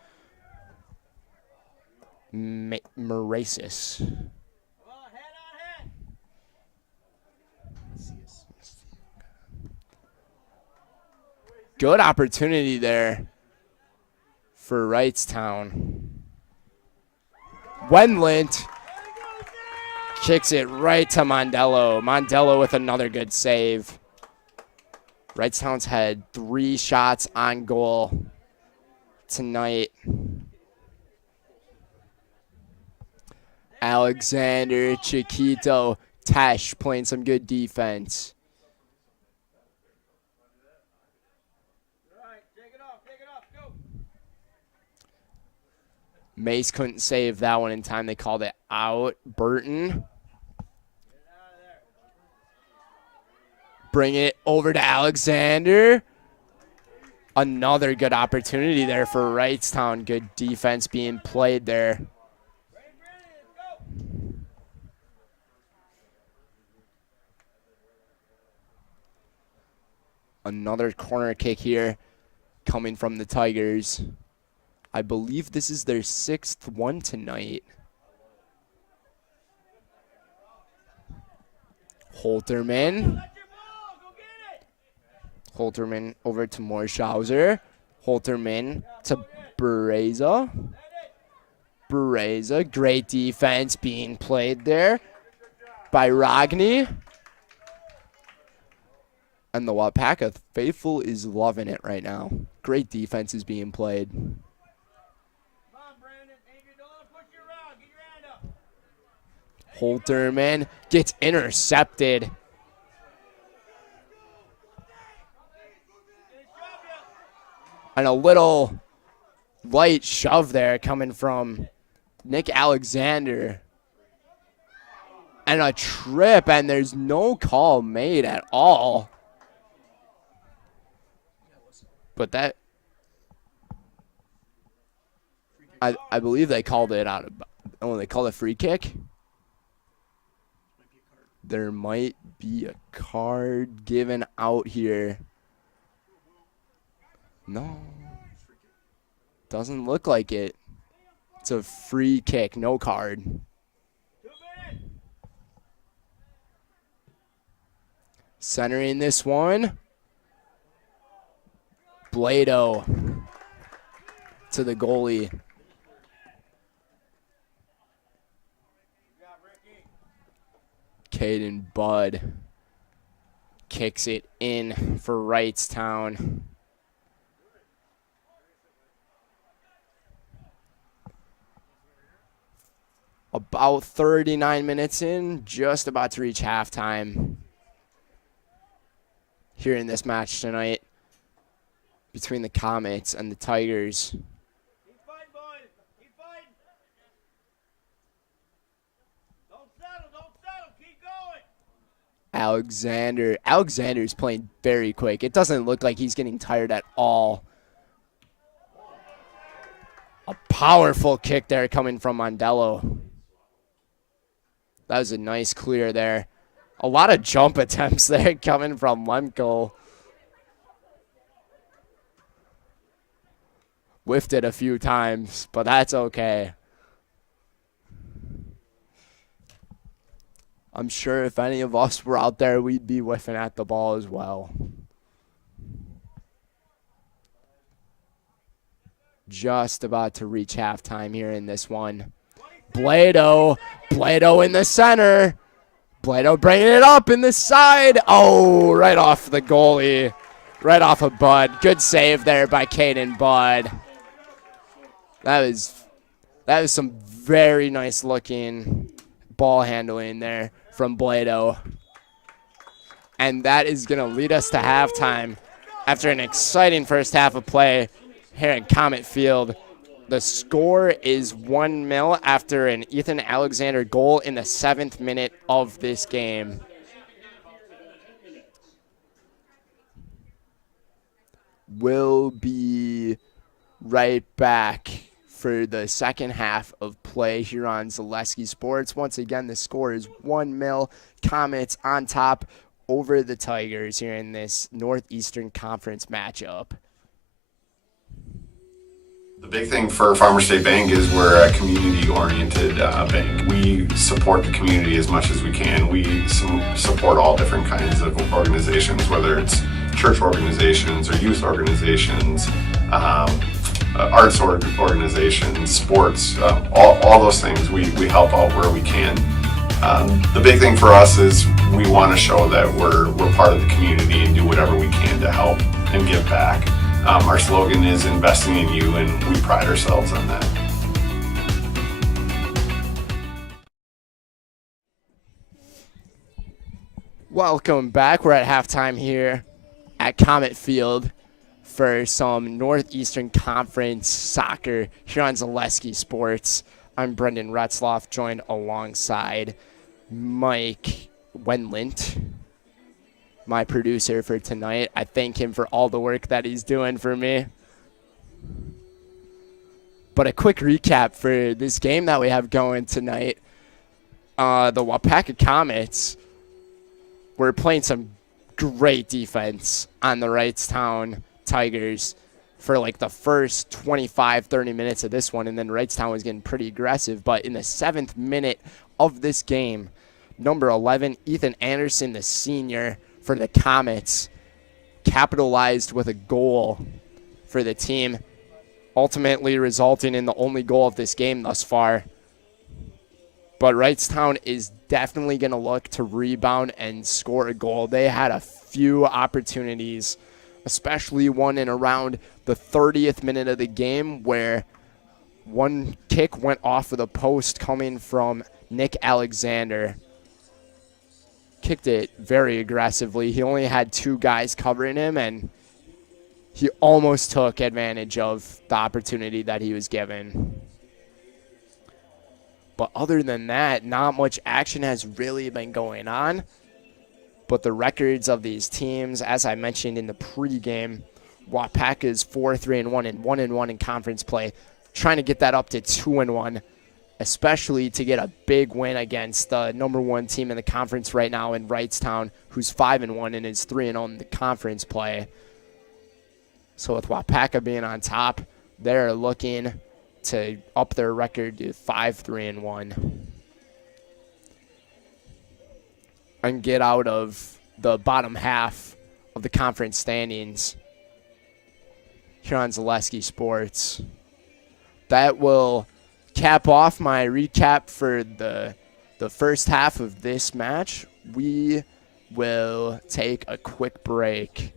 Merasis. Good opportunity there for Wrightstown. Wendlandt kicks it right to Mondello. Mondello with another good save. Wrightstown's had 3 shots on goal tonight. Alexander, Chiquito, Tesh playing some good defense. Mace couldn't save that one in time. They called it out. Burton. Bring it over to Alexander. Another good opportunity there for Wrightstown. Good defense being played there. Another corner kick here coming from the Tigers. I believe this is their 6th one tonight. Holterman. Holterman over to Morschauser. Holterman to Bereza. Bereza, great defense being played there by Rogny. And the Waupaca faithful is loving it right now. Great defense is being played. Holterman gets intercepted. And a little light shove there coming from Nick Alexander. And a trip, and there's no call made at all. But that, I believe they called it out of, they called it free kick. There might be a card given out here. No. Doesn't look like it. It's a free kick, no card. Centering this one. Blado to the goalie. Caden Budd kicks it in for Wrightstown. About 39 minutes in, just about to reach halftime here in this match tonight between the Comets and the Tigers. Keep fighting, boys. Keep fighting. Don't settle. Keep going. Alexander's playing very quick. It doesn't look like he's getting tired at all. A powerful kick there coming from Mondello. That was a nice clear there. A lot of jump attempts there coming from Lemko. Whiffed it a few times, but that's okay. I'm sure if any of us were out there, we'd be whiffing at the ball as well. Just about to reach halftime here in this one. Blado in the center. Blado bringing it up in the side. Oh, right off the goalie. Right off of Bud. Good save there by Caden Bud. That was some very nice looking ball handling there from Blado. And that is going to lead us to halftime after an exciting first half of play here at Comet Field. The score is 1-0 after an Ethan Alexander goal in the 7th minute of this game. We'll be right back for the second half of play here on Zaleski Sports. Once again, the score is 1-0. Comets on top over the Tigers here in this Northeastern Conference matchup. The big thing for Farmer State Bank is we're a community-oriented bank. We support the community as much as we can. We support all different kinds of organizations, whether it's church organizations or youth organizations, arts organizations, sports, all those things. We help out where we can. The big thing for us is we want to show that we're part of the community and do whatever we can to help and give back. Our slogan is investing in you, and we pride ourselves on that. Welcome back. We're at halftime here at Comet Field for some Northeastern Conference soccer here on Zaleski Sports. I'm Brendan Retzloff, joined alongside Mike Wenlint, my producer for tonight. I thank him for all the work that he's doing for me. But a quick recap for this game that we have going tonight. The Waupaca Comets were playing some great defense on the Wrightstown Tigers for like the first 25, 30 minutes of this one, and then Wrightstown was getting pretty aggressive. But in the 7th minute of this game, number 11, Ethan Anderson, the senior, for the Comets, capitalized with a goal for the team, ultimately resulting in the only goal of this game thus far. But Wrightstown is definitely going to look to rebound and score a goal. They had a few opportunities, especially one in around the 30th minute of the game where one kick went off of the post coming from Nick Alexander. Kicked it very aggressively. He only had 2 guys covering him, and he almost took advantage of the opportunity that he was given. But other than that, not much action has really been going on. But the records of these teams, as I mentioned in the pregame, Waupaca is 4-3-1 and 1-1 in conference play, trying to get that up to 2-1, especially to get a big win against the #1 team in the conference right now in Wrightstown, who's 5-1 and is 3-0 in the conference play. So with Waupaca being on top, they're looking to up their record to 5-3-1 and get out of the bottom half of the conference standings here on Zaleski Sports. That will cap off my recap for the first half of this match. We will take a quick break.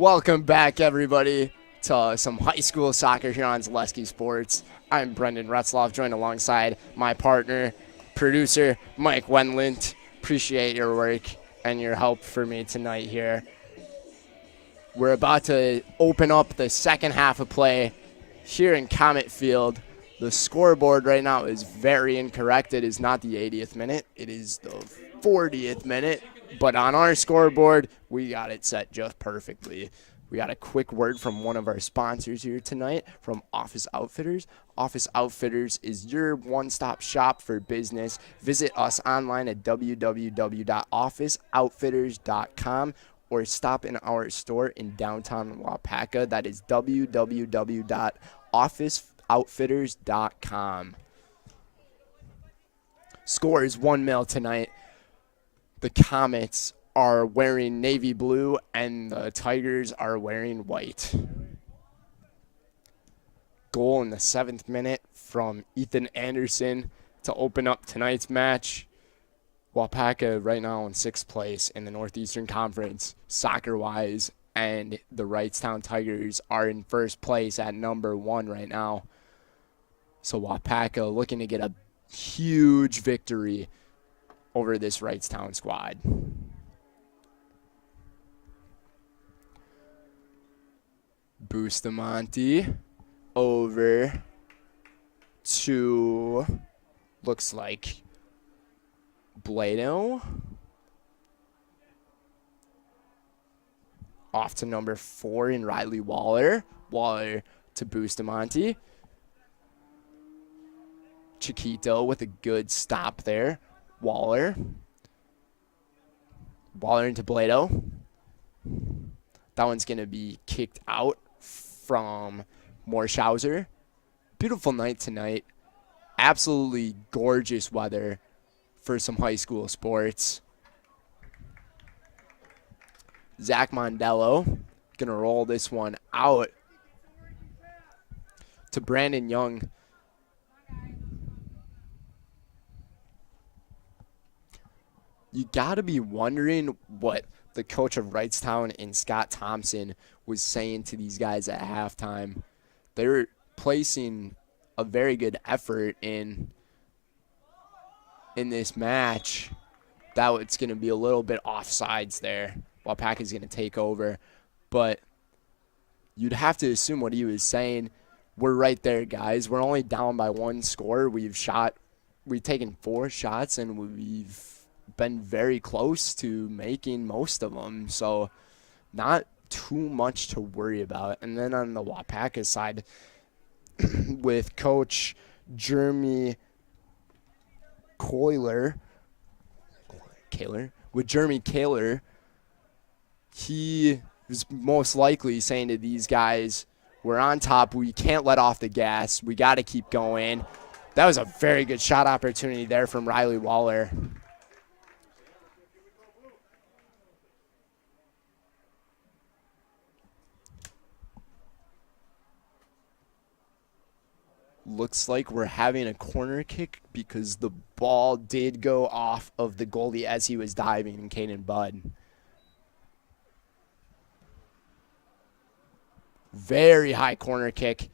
Welcome back, everybody, to some high school soccer here on Zaleski Sports. I'm Brendan Retzloff, joined alongside my partner, producer Mike Wendlandt. Appreciate your work and your help for me tonight here. We're about to open up the second half of play here in Comet Field. The scoreboard right now is very incorrect. It is not the 80th minute. It is the 40th minute. But on our scoreboard, we got it set just perfectly. We got a quick word from one of our sponsors here tonight, from Office Outfitters. Office Outfitters is your one-stop shop for business. Visit us online at www.officeoutfitters.com or stop in our store in downtown Waupaca. That is www.officeoutfitters.com. Score is 1-0 tonight. The Comets are wearing navy blue and the Tigers are wearing white. Goal in the 7th minute from Ethan Anderson to open up tonight's match. Waupaca right now in 6th place in the Northeastern Conference soccer-wise, and the Wrightstown Tigers are in 1st place at number 1 right now. So Waupaca looking to get a huge victory over this Wrightstown squad. Bustamante over to, looks like, Blado. Off to number 4 in Riley Waller. Waller to Bustamante. Chiquito with a good stop there. Waller into Blado. That one's going to be kicked out from Morschauser. Beautiful night tonight. Absolutely gorgeous weather for some high school sports. Zach Mondello going to roll this one out to Brandon Young. You got to be wondering what the coach of Wrightstown and Scott Thompson was saying to these guys at halftime. They're placing a very good effort in this match. That it's going to be a little bit offsides there. Waupaca's going to take over. But you'd have to assume what he was saying. We're right there, guys. We're only down by 1 score. We've taken 4 shots, and we've been very close to making most of them, so not too much to worry about. And then on the Waupaca side, with Coach Jeremy Kaler, he was most likely saying to these guys, we're on top, we can't let off the gas, we got to keep going. That was a very good shot opportunity there from Riley Waller. Looks like we're having a corner kick because the ball did go off of the goalie as he was diving, Caden Budd. Very high corner kick.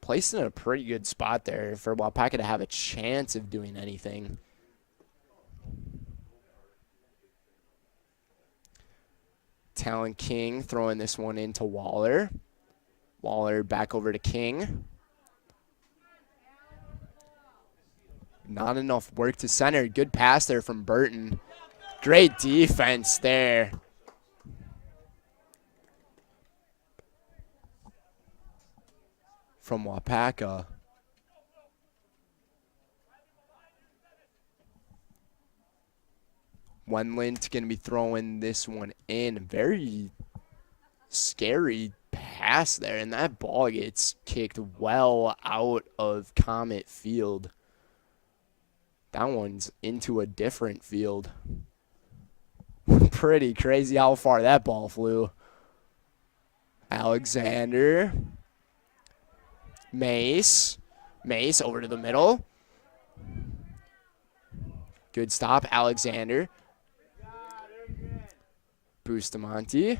Placed in a pretty good spot there for Waupaca to have a chance of doing anything. Talon King throwing this one into Waller. Waller back over to King. Not enough work to center. Good pass there from Burton. Great defense there. From Waupaca. Wendlandt going to be throwing this one in. Very scary pass there, and that ball gets kicked well out of Comet Field. That one's into a different field. Pretty crazy how far that ball flew. Alexander. Mace over to the middle. Good stop, Alexander. Bustamante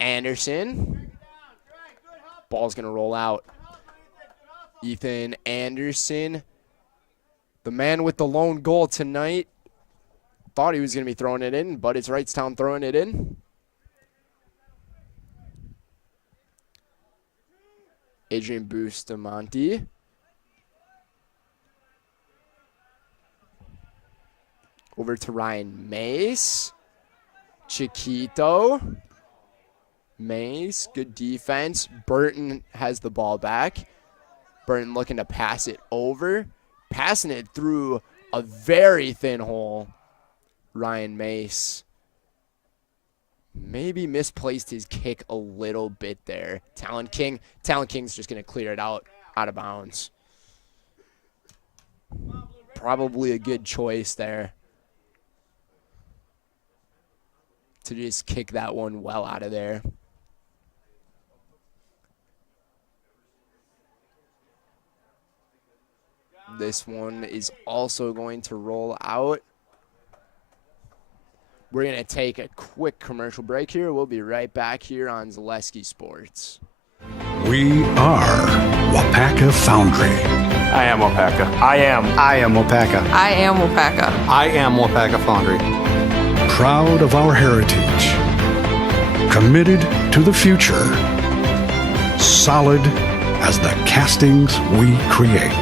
Anderson. Ball's going to roll out. Ethan Anderson, the man with the lone goal tonight. Thought he was going to be throwing it in, but it's Wrightstown throwing it in. Adrian Bustamante. Over to Ryan Mace. Chiquito. Mace, good defense. Burton has the ball back. Burton looking to pass it over. Passing it through a very thin hole. Ryan Mace maybe misplaced his kick a little bit there. Talon King's just going to clear it out of bounds. Probably a good choice there to just kick that one well out of there. This one is also going to roll out. We're going to take a quick commercial break here. We'll be right back here on Zaleski Sports. We are Waupaca Foundry. I am Waupaca. I am Waupaca. I am Waupaca. I am Waupaca Foundry. Proud of our heritage. Committed to the future. Solid as the castings we create.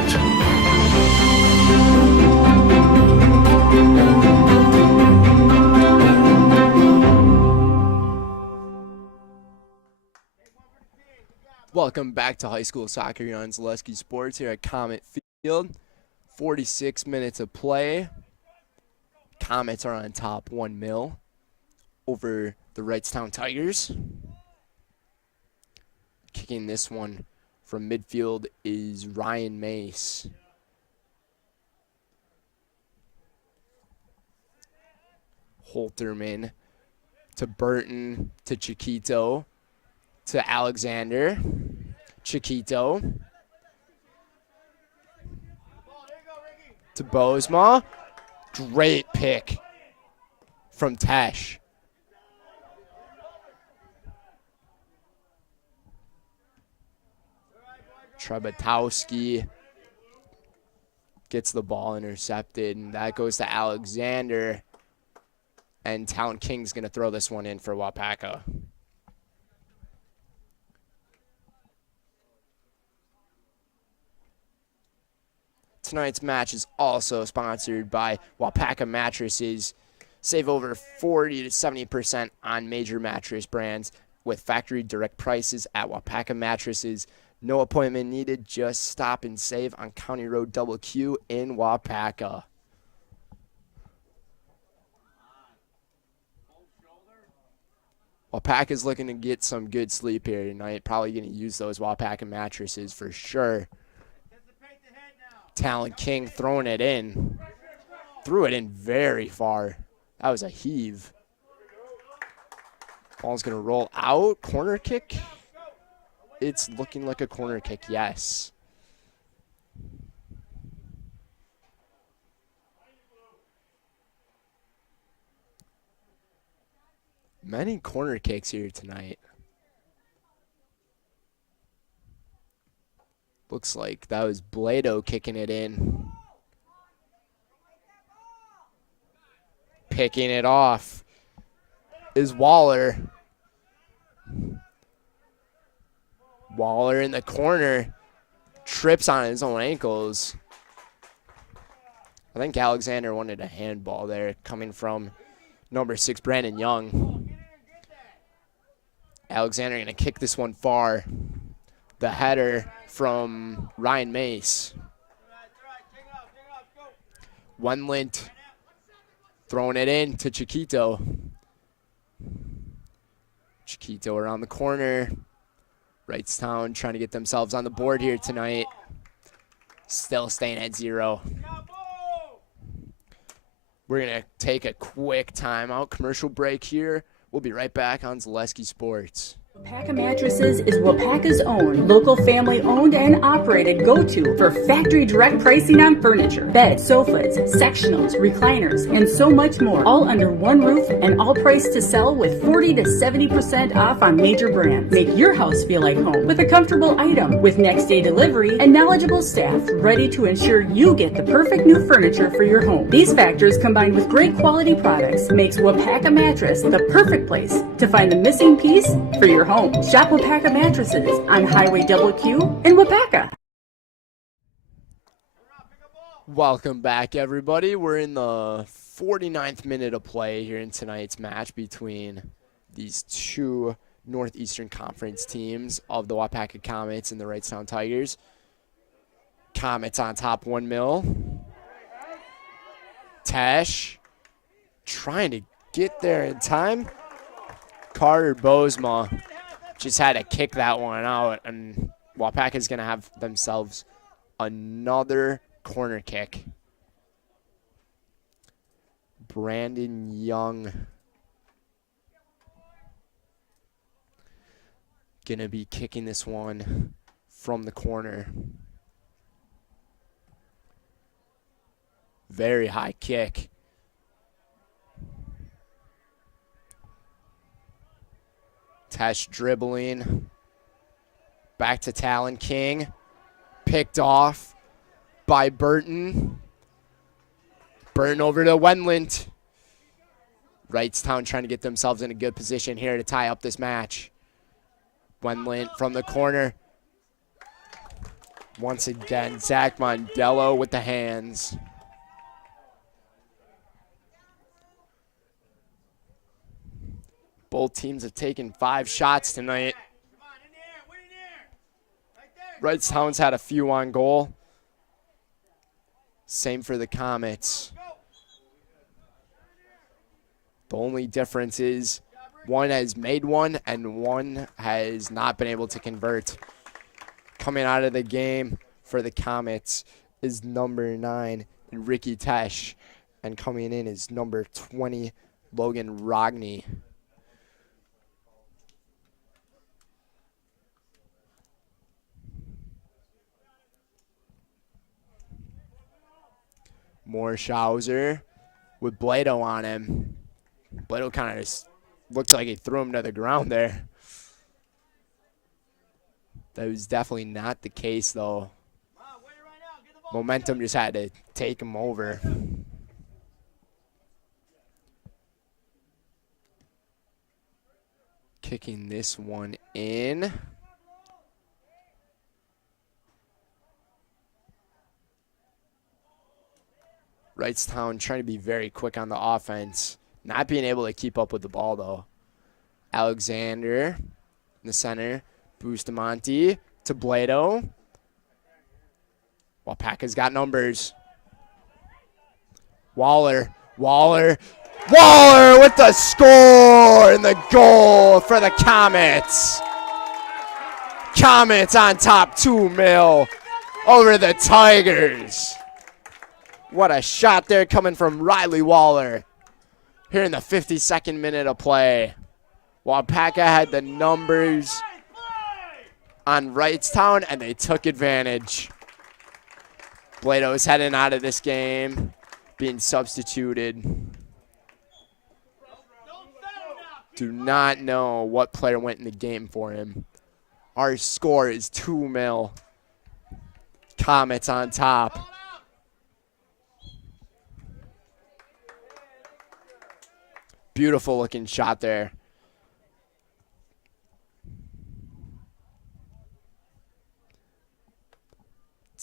Welcome back to high school soccer here on Zaleski Sports here at Comet Field. 46 minutes of play. Comets are on top 1-0 over the Wrightstown Tigers. Kicking this one from midfield is Ryan Mace. Holterman to Burton to Chiquito to Alexander. Chiquito to Bozema. Great pick from Tesh. Trebatowski gets the ball intercepted, and that goes to Alexander. And Talon King's going to throw this one in for Waupaca. Tonight's match is also sponsored by Waupaca Mattresses. Save over 40 to 70% on major mattress brands with factory direct prices at Waupaca Mattresses. No appointment needed. Just stop and save on County Road Double Q in Waupaca. Waupaca's looking to get some good sleep here tonight. Probably going to use those Waupaca mattresses for sure. Talon King throwing it in. Threw it in very far. That was a heave. Ball's going to roll out. Corner kick. It's looking like a corner kick, yes. Many corner kicks here tonight. Looks like that was Blado kicking it in. Picking it off is Waller. Waller in the corner. Trips on his own ankles. I think Alexander wanted a handball there coming from number 6, Brandon Young. Alexander going to kick this one far. The header from Ryan Mace. Wendlandt throwing it in to Chiquito. Chiquito around the corner. Wrightstown trying to get themselves on the board here tonight. Still staying at 0. We're going to take a quick timeout, commercial break here. We'll be right back on Zaleski Sports. Waupaca Mattresses is Waupaca's own, local family-owned and operated go-to for factory direct pricing on furniture, beds, sofas, sectionals, recliners, and so much more, all under one roof and all priced to sell with 40 to 70% off on major brands. Make your house feel like home with a comfortable item with next-day delivery and knowledgeable staff ready to ensure you get the perfect new furniture for your home. These factors combined with great quality products makes Waupaca Mattress the perfect place to find the missing piece for your home. Shop Waupaca Mattresses on Highway Q in Waupaca. Welcome back, everybody. We're in the 49th minute of play here in tonight's match between these two Northeastern Conference teams of the Waupaca Comets and the Wrightstown Tigers. Comets on top 1-0. Tesh trying to get there in time. Carter Bozema just had to kick that one out, and Waupaca's going to have themselves another corner kick. Brandon Young going to be kicking this one from the corner. Very high kick. Tesh dribbling. Back to Talon King. Picked off by Burton. Burton over to Wendlandt. Wrightstown trying to get themselves in a good position here to tie up this match. Wendlandt from the corner. Once again, Zach Mondello with the hands. Both teams have taken 5 shots tonight. Wrightstown's had a few on goal. Same for the Comets. The only difference is one has made one and one has not been able to convert. Coming out of the game for the Comets is number 9, Ricky Tesh. And coming in is number 20, Logan Rogney. More Schauser with Blado on him. Blado kind of just looked like he threw him to the ground there. That was definitely not the case, though. Momentum just had to take him over. Kicking this one in. Wrightstown trying to be very quick on the offense. Not being able to keep up with the ball, though. Alexander in the center. Bustamante to Blado. Waupaca's got numbers. Waller with the score and the goal for the Comets. Comets on top 2-0 over the Tigers. What a shot there coming from Riley Waller here in the 52nd minute of play. Waupaca had the numbers on Wrightstown, and they took advantage. Blado's heading out of this game, being substituted. Do not know what player went in the game for him. Our score is 2-0. Comets on top. Beautiful looking shot there.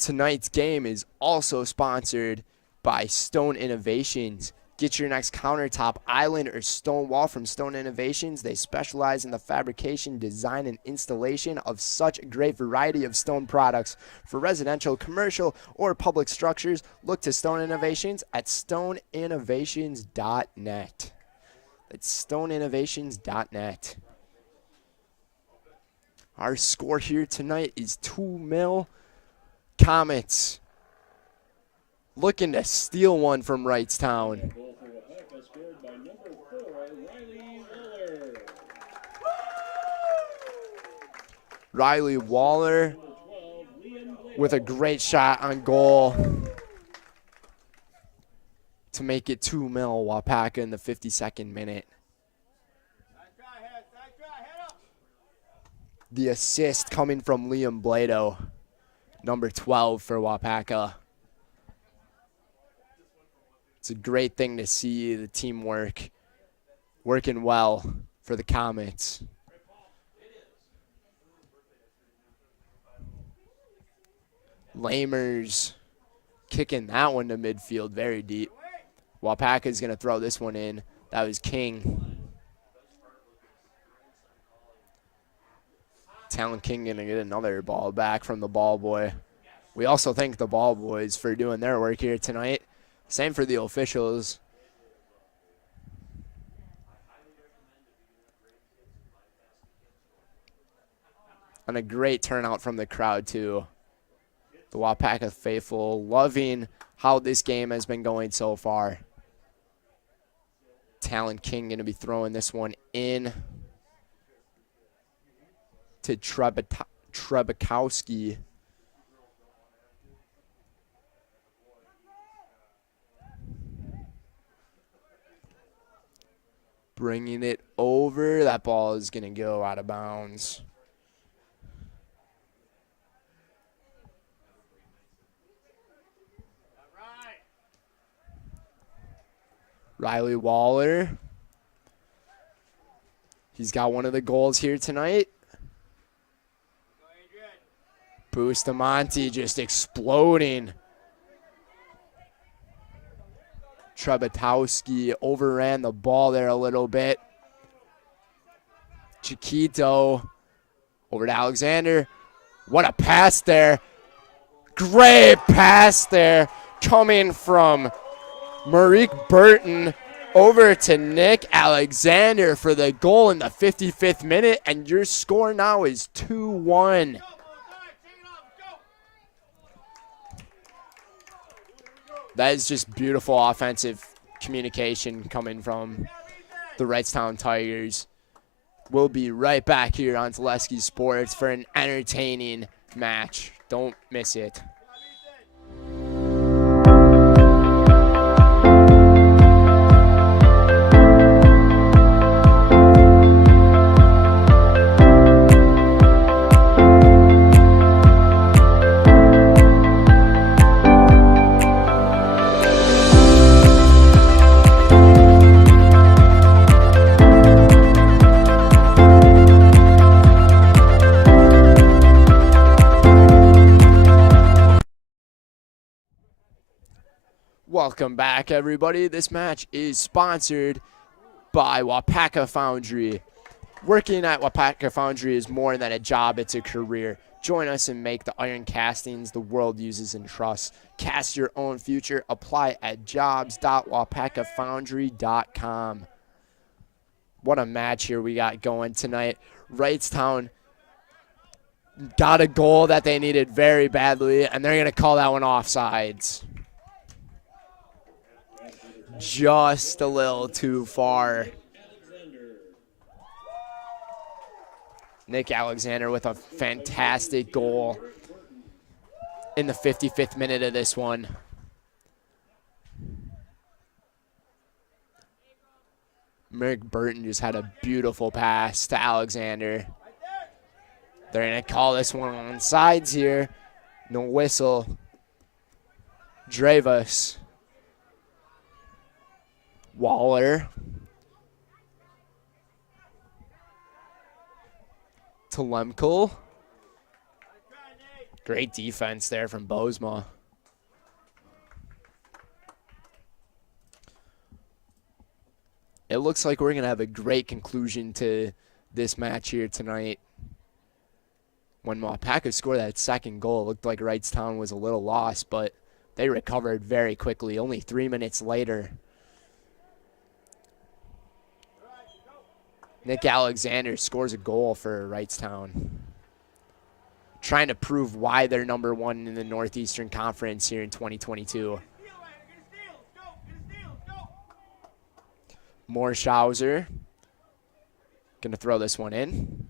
Tonight's game is also sponsored by Stone Innovations. Get your next countertop, island, or stone wall from Stone Innovations. They specialize in the fabrication, design, and installation of such a great variety of stone products. For residential, commercial, or public structures, look to Stone Innovations at stoneinnovations.net. That's stoneinnovations.net. Our score here tonight is 2-0. Comets looking to steal one from Wrightstown. Riley Waller with a great shot on goal to make it 2-0 Waupaca in the 52nd minute. The assist coming from Liam Blado, number 12 for Waupaca. It's a great thing to see the teamwork working well for the Comets. Lamers kicking that one to midfield very deep. Waupaca is going to throw this one in. That was King. Talon King going to get another ball back from the ball boy. We also thank the ball boys for doing their work here tonight. Same for the officials. And a great turnout from the crowd, too. The Waupaca faithful loving how this game has been going so far. Talon King going to be throwing this one in to Trebekowski. Bringing it over. That ball is going to go out of bounds. Riley Waller. He's got one of the goals here tonight. Bustamante just exploding. Trebekowski overran the ball there a little bit. Chiquito over to Alexander. What a pass there. Great pass there coming from Marique Burton over to Nick Alexander for the goal in the 55th minute, and your score now is 2-1. That is just beautiful offensive communication coming from the Wrightstown Tigers. We'll be right back here on Zaleski Sports for an entertaining match. Don't miss it. Welcome back, everybody. This match is sponsored by Waupaca Foundry. Working at Waupaca Foundry is more than a job, it's a career. Join us and make the iron castings the world uses and trusts. Cast your own future. Apply at jobs.waupacafoundry.com. What a match here we got going tonight. Wrightstown got a goal that they needed very badly, and they're going to call that one offsides. Just a little too far. Nick Alexander with a fantastic goal in the 55th minute of this one. Merrick Burton just had a beautiful pass to Alexander. They're going to call this one on sides here. No whistle. Dravas. Waller. To Lemkel. Great defense there from Bozema. It looks like we're going to have a great conclusion to this match here tonight. When Waupaca scored that second goal, it looked like Wrightstown was a little lost, but they recovered very quickly, only 3 minutes later. Nick Alexander scores a goal for Wrightstown. Trying to prove why they're number one in the Northeastern Conference here in 2022. Morschauser. Gonna throw this one in.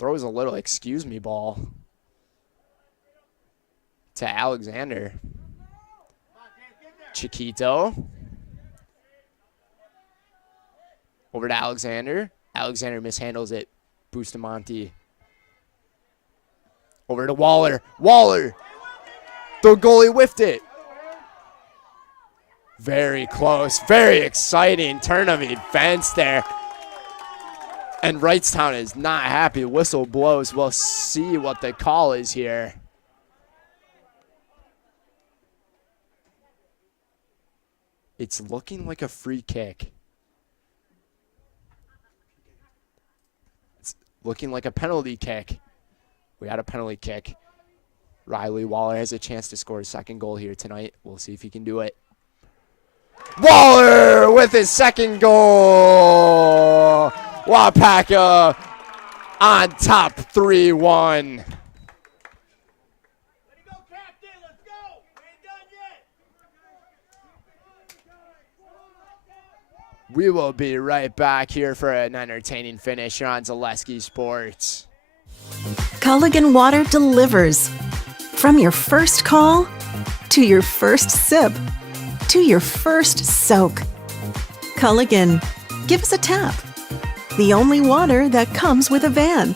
Throws a little excuse me ball to Alexander. Chiquito. Over to Alexander. Alexander mishandles it. Bustamante. Over to Waller. Waller. The goalie whiffed it. Very close. Very exciting turn of events there. And Wrightstown is not happy. Whistle blows. We'll see what the call is here. It's looking like a free kick. It's looking like a penalty kick. We had a penalty kick. Riley Waller has a chance to score his second goal here tonight. We'll see if he can do it. Waller with his second goal. Waupaca on top 3-1. We will be right back here for an entertaining finish here on Zaleski Sports. Culligan Water delivers. From your first call, to your first sip, to your first soak. Culligan, give us a tap. The only water that comes with a van.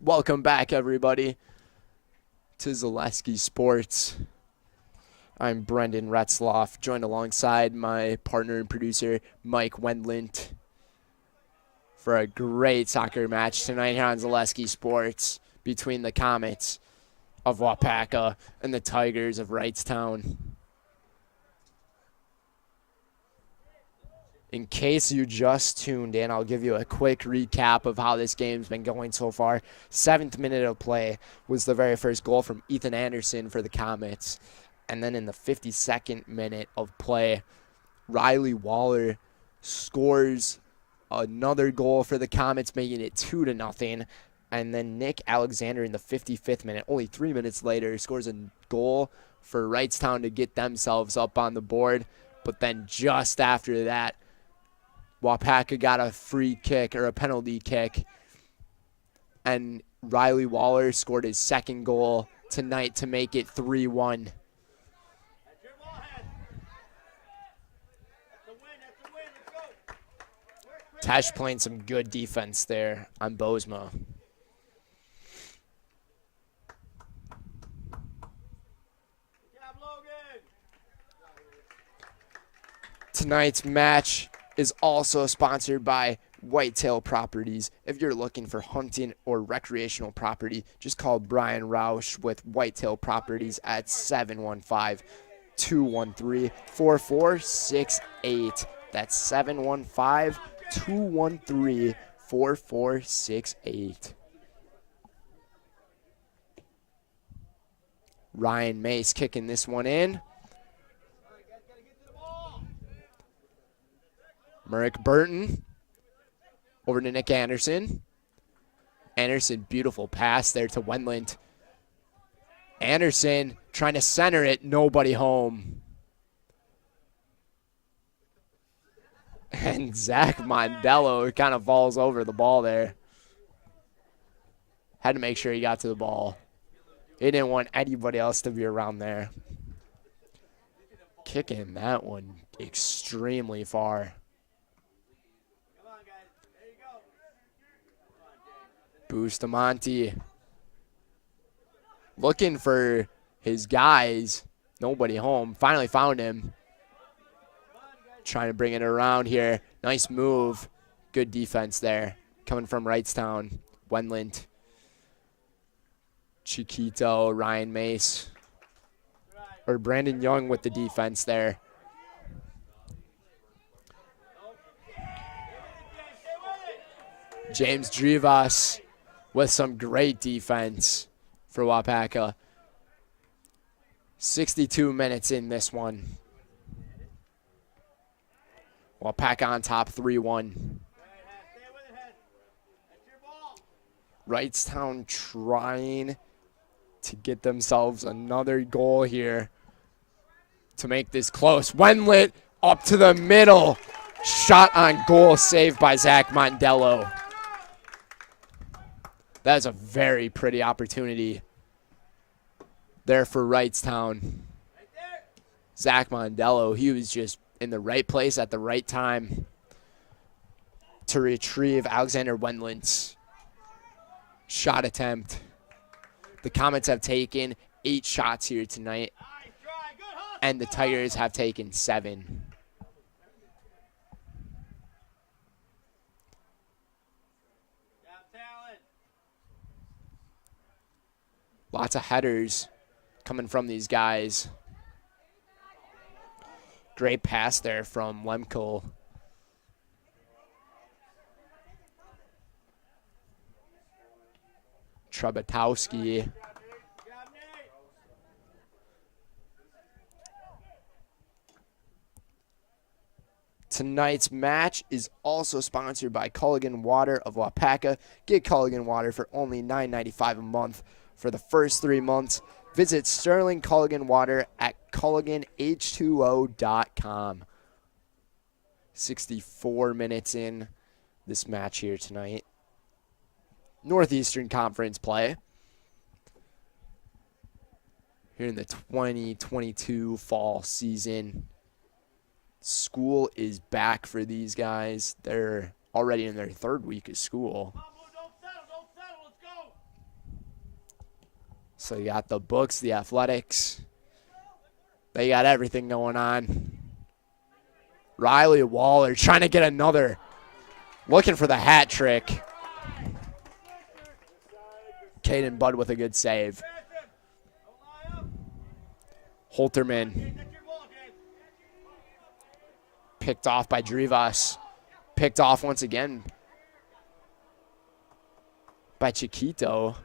Welcome back, everybody, to Zaleski Sports. I'm Brendan Retzloff, joined alongside my partner and producer, Mike Wendlandt, for a great soccer match tonight here on Zaleski Sports between the Comets of Waupaca and the Tigers of Wrightstown. In case you just tuned in, I'll give you a quick recap of how this game's been going so far. 7th minute of play was the very first goal from Ethan Anderson for the Comets. And then in the 52nd minute of play, Riley Waller scores another goal for the Comets, making it 2-0. And then Nick Alexander in the 55th minute, only 3 minutes later, scores a goal for Wrightstown to get themselves up on the board. But then just after that, Waupaca got a free kick or a penalty kick. And Riley Waller scored his second goal tonight to make it 3-1. Tesh playing some good defense there on Bozma. Tonight's match is also sponsored by Whitetail Properties. If you're looking for hunting or recreational property, just call Brian Roush with Whitetail Properties at 715-213-4468. That's 715-213-4468. Ryan Mace kicking this one in. Merrick Burton over to Nick Anderson. Anderson, beautiful pass there to Wendlandt. Anderson trying to center it, nobody home. And Zach Mondello kind of falls over the ball there. Had to make sure he got to the ball. He didn't want anybody else to be around there. Kicking that one extremely far. Bustamante looking for his guys. Nobody home. Finally found him. Trying to bring it around here. Nice move. Good defense there. Coming from Wrightstown. Wendlandt. Chiquito. Ryan Mace. Or Brandon Young with the defense there. James Drivas with some great defense for Waupaca. 62 minutes in this one. Waupaca on top 3-1. Wrightstown trying to get themselves another goal here to make this close. Wendlandt up to the middle. Shot on goal saved by Zach Mondello. That is a very pretty opportunity there for Wrightstown. Zach Mondello, he was just in the right place at the right time to retrieve Alexander Wendland's shot attempt. The Comets have taken 8 shots here tonight, and the Tigers have taken 7. Lots of headers coming from these guys. Great pass there from Lemkel. Trebatowski. Tonight's match is also sponsored by Culligan Water of Waupaca. Get Culligan Water for only $9.95 a month for the first 3 months. Visit Sterling Culligan Water at CulliganH2O.com. 64 minutes in this match here tonight. Northeastern Conference play here in the 2022 fall season. School is back for these guys. They're already in their 3rd week of school. So you got the books, the athletics. They got everything going on. Riley Waller trying to get another. Looking for the hat trick. Caden Budd with a good save. Holterman. Picked off by Drivas. Picked off once again by Chiquito.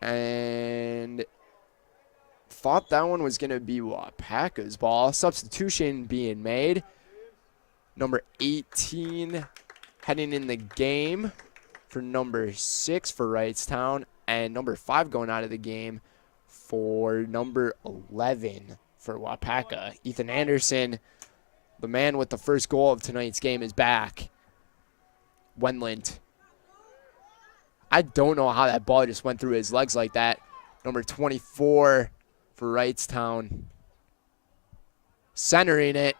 And thought that one was going to be Waupaca's ball. Substitution being made. Number 18 heading in the game for number 6 for Wrightstown. And number 5 going out of the game for number 11 for Waupaca. Ethan Anderson, the man with the first goal of tonight's game, is back. Wendland. I don't know how that ball just went through his legs like that. Number 24 for Wrightstown. Centering it.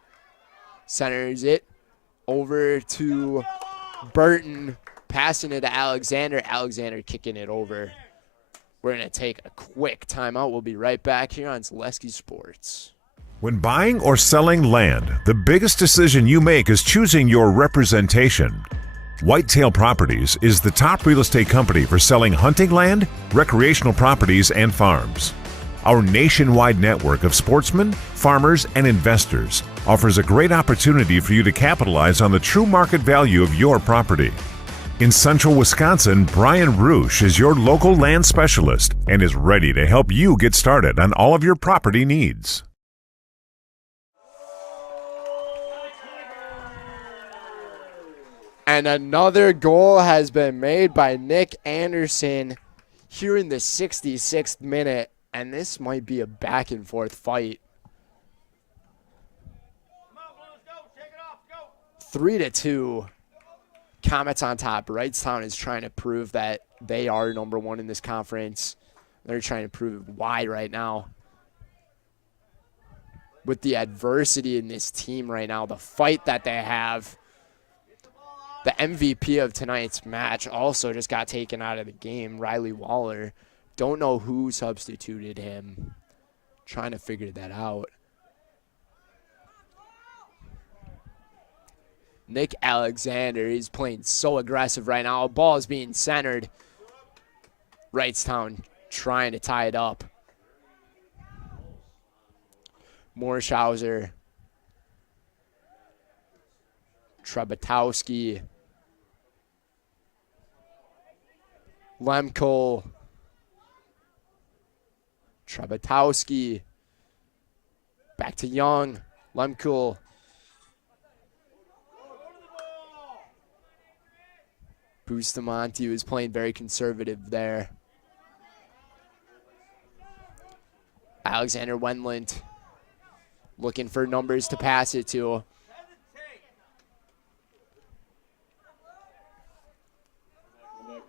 Centers it over to Burton. Passing it to Alexander. Alexander kicking it over. We're going to take a quick timeout. We'll be right back here on Zaleski Sports. When buying or selling land, the biggest decision you make is choosing your representation. Whitetail Properties is the top real estate company for selling hunting land, recreational properties, and farms. Our nationwide network of sportsmen, farmers, and investors offers a great opportunity for you to capitalize on the true market value of your property. In central Wisconsin, Brian Roosh is your local land specialist and is ready to help you get started on all of your property needs. And another goal has been made by Nick Anderson here in the 66th minute. And this might be a back and forth fight. 3-2. Comets on top. Wrightstown is trying to prove that they are number 1 in this conference. They're trying to prove why right now. With the adversity in this team right now, the fight that they have. The MVP of tonight's match also just got taken out of the game, Riley Waller. Don't know who substituted him. Trying to figure that out. Nick Alexander, he's playing so aggressive right now. Ball is being centered. Wrightstown trying to tie it up. Morschauser. Trebatowski. Lemkel. Trebatowski. Back to Young. Lemkel. Bustamante was playing very conservative there. Alexander Wendland looking for numbers to pass it to.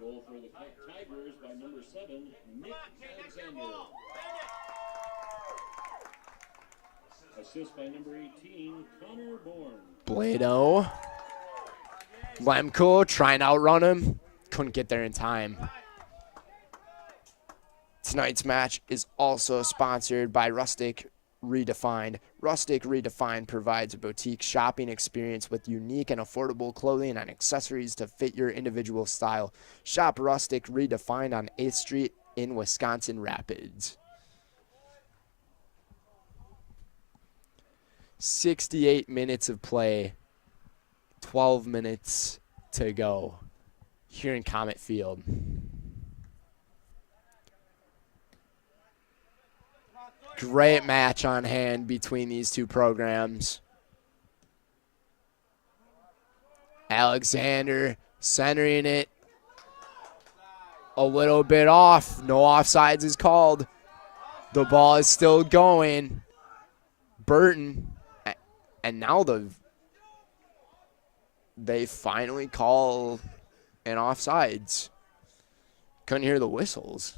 goal for the Tigers by number 7, Nick Alexander. Assist by number 18, Connor Bourne. Blado. Lemko trying to outrun him. Couldn't get there in time. Tonight's match is also sponsored by Rustic Redefined. Rustic Redefined provides a boutique shopping experience with unique and affordable clothing and accessories to fit your individual style. Shop Rustic Redefined on 8th Street in Wisconsin Rapids. 68 minutes of play, 12 minutes to go here in Comet Field. Great match on hand between these two programs. Alexander centering it. A little bit off. No offsides is called. The ball is still going. Burton. And now they finally call an offsides. Couldn't hear the whistles.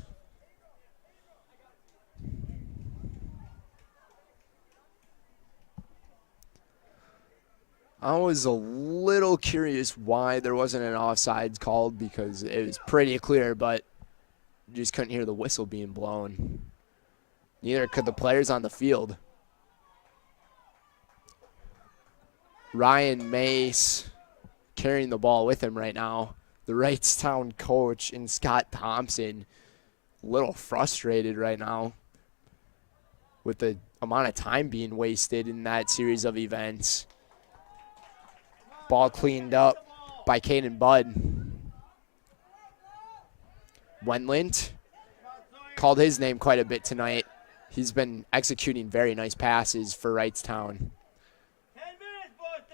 I was a little curious why there wasn't an offsides called because it was pretty clear, but you just couldn't hear the whistle being blown. Neither could the players on the field. Ryan Mace carrying the ball with him right now. The Wrightstown coach and Scott Thompson a little frustrated right now with the amount of time being wasted in that series of events. Ball cleaned up by Caden Budd. Wendlandt called his name quite a bit tonight. He's been executing very nice passes for Wrightstown.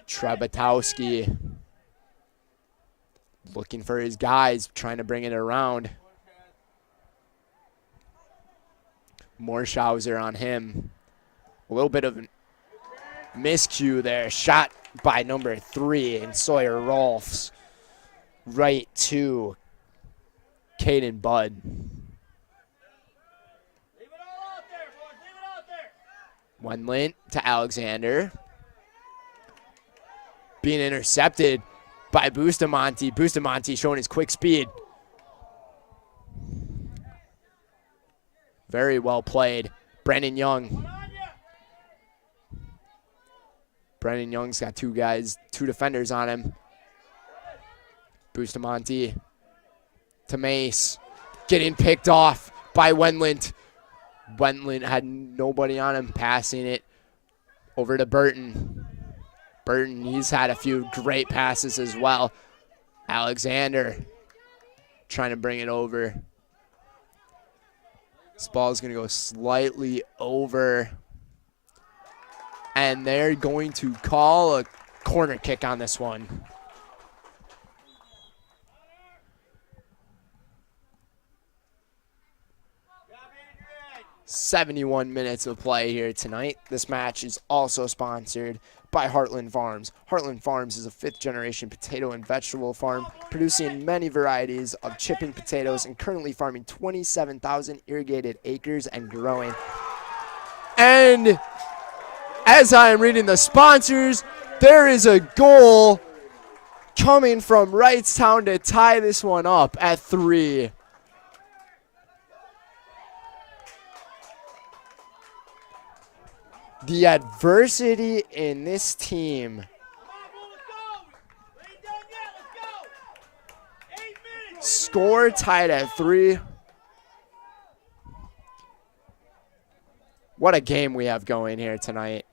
Trebatowski looking for his guys, trying to bring it around. Morschauser on him. A little bit of a miscue there. Shot by number 3 and Sawyer Rolfs. Right to Caden Budd. Wendlandt to Alexander. Being intercepted by Bustamante. Bustamante showing his quick speed. Very well played. Brandon Young. Brandon Young's got two defenders on him. Bustamante to Mace. Getting picked off by Wendlandt. Wendlandt had nobody on him, passing it over to Burton. Burton, he's had a few great passes as well. Alexander trying to bring it over. This ball is going to go slightly over. And they're going to call a corner kick on this one. "71 minutes of play here tonight. This match is also sponsored by Heartland Farms. Heartland Farms is a 5th-generation potato and vegetable farm producing many varieties of chipping potatoes and currently farming 27,000 irrigated acres and growing. And as I am reading the sponsors, there is a goal coming from Wrightstown to tie this one up at 3. The adversity in this team. Score tied at 3. What a game we have going here tonight.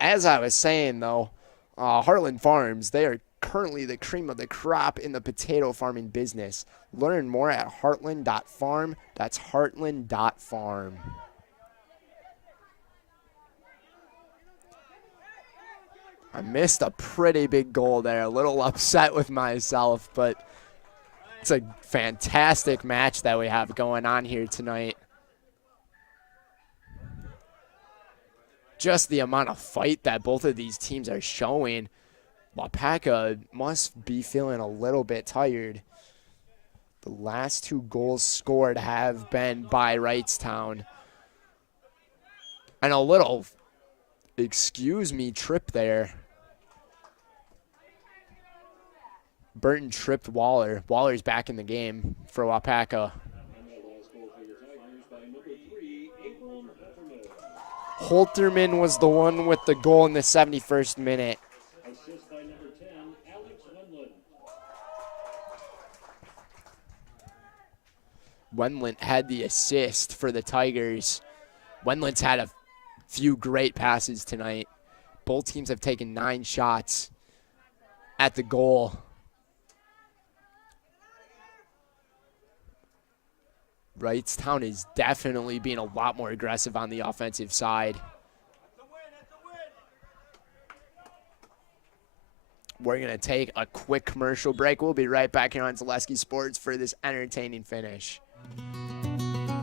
As I was saying, though, Heartland Farms, they are currently the cream of the crop in the potato farming business. Learn more at heartland.farm. That's heartland.farm. I missed a pretty big goal there. A little upset with myself, but it's a fantastic match that we have going on here tonight. Just the amount of fight that both of these teams are showing. Waupaca must be feeling a little bit tired. The last 2 goals scored have been by Wrightstown. And a little, excuse me, trip there. Burton tripped Waller. Waller's back in the game for Waupaca. Holterman was the one with the goal in the 71st minute. Assist by number 10, Alex Wendland. Wendland had the assist for the Tigers. Wendland's had a few great passes tonight. Both teams have taken 9 shots at the goal. Wrightstown is definitely being a lot more aggressive on the offensive side. We're going to take a quick commercial break. We'll be right back here on Zaleski Sports for this entertaining finish.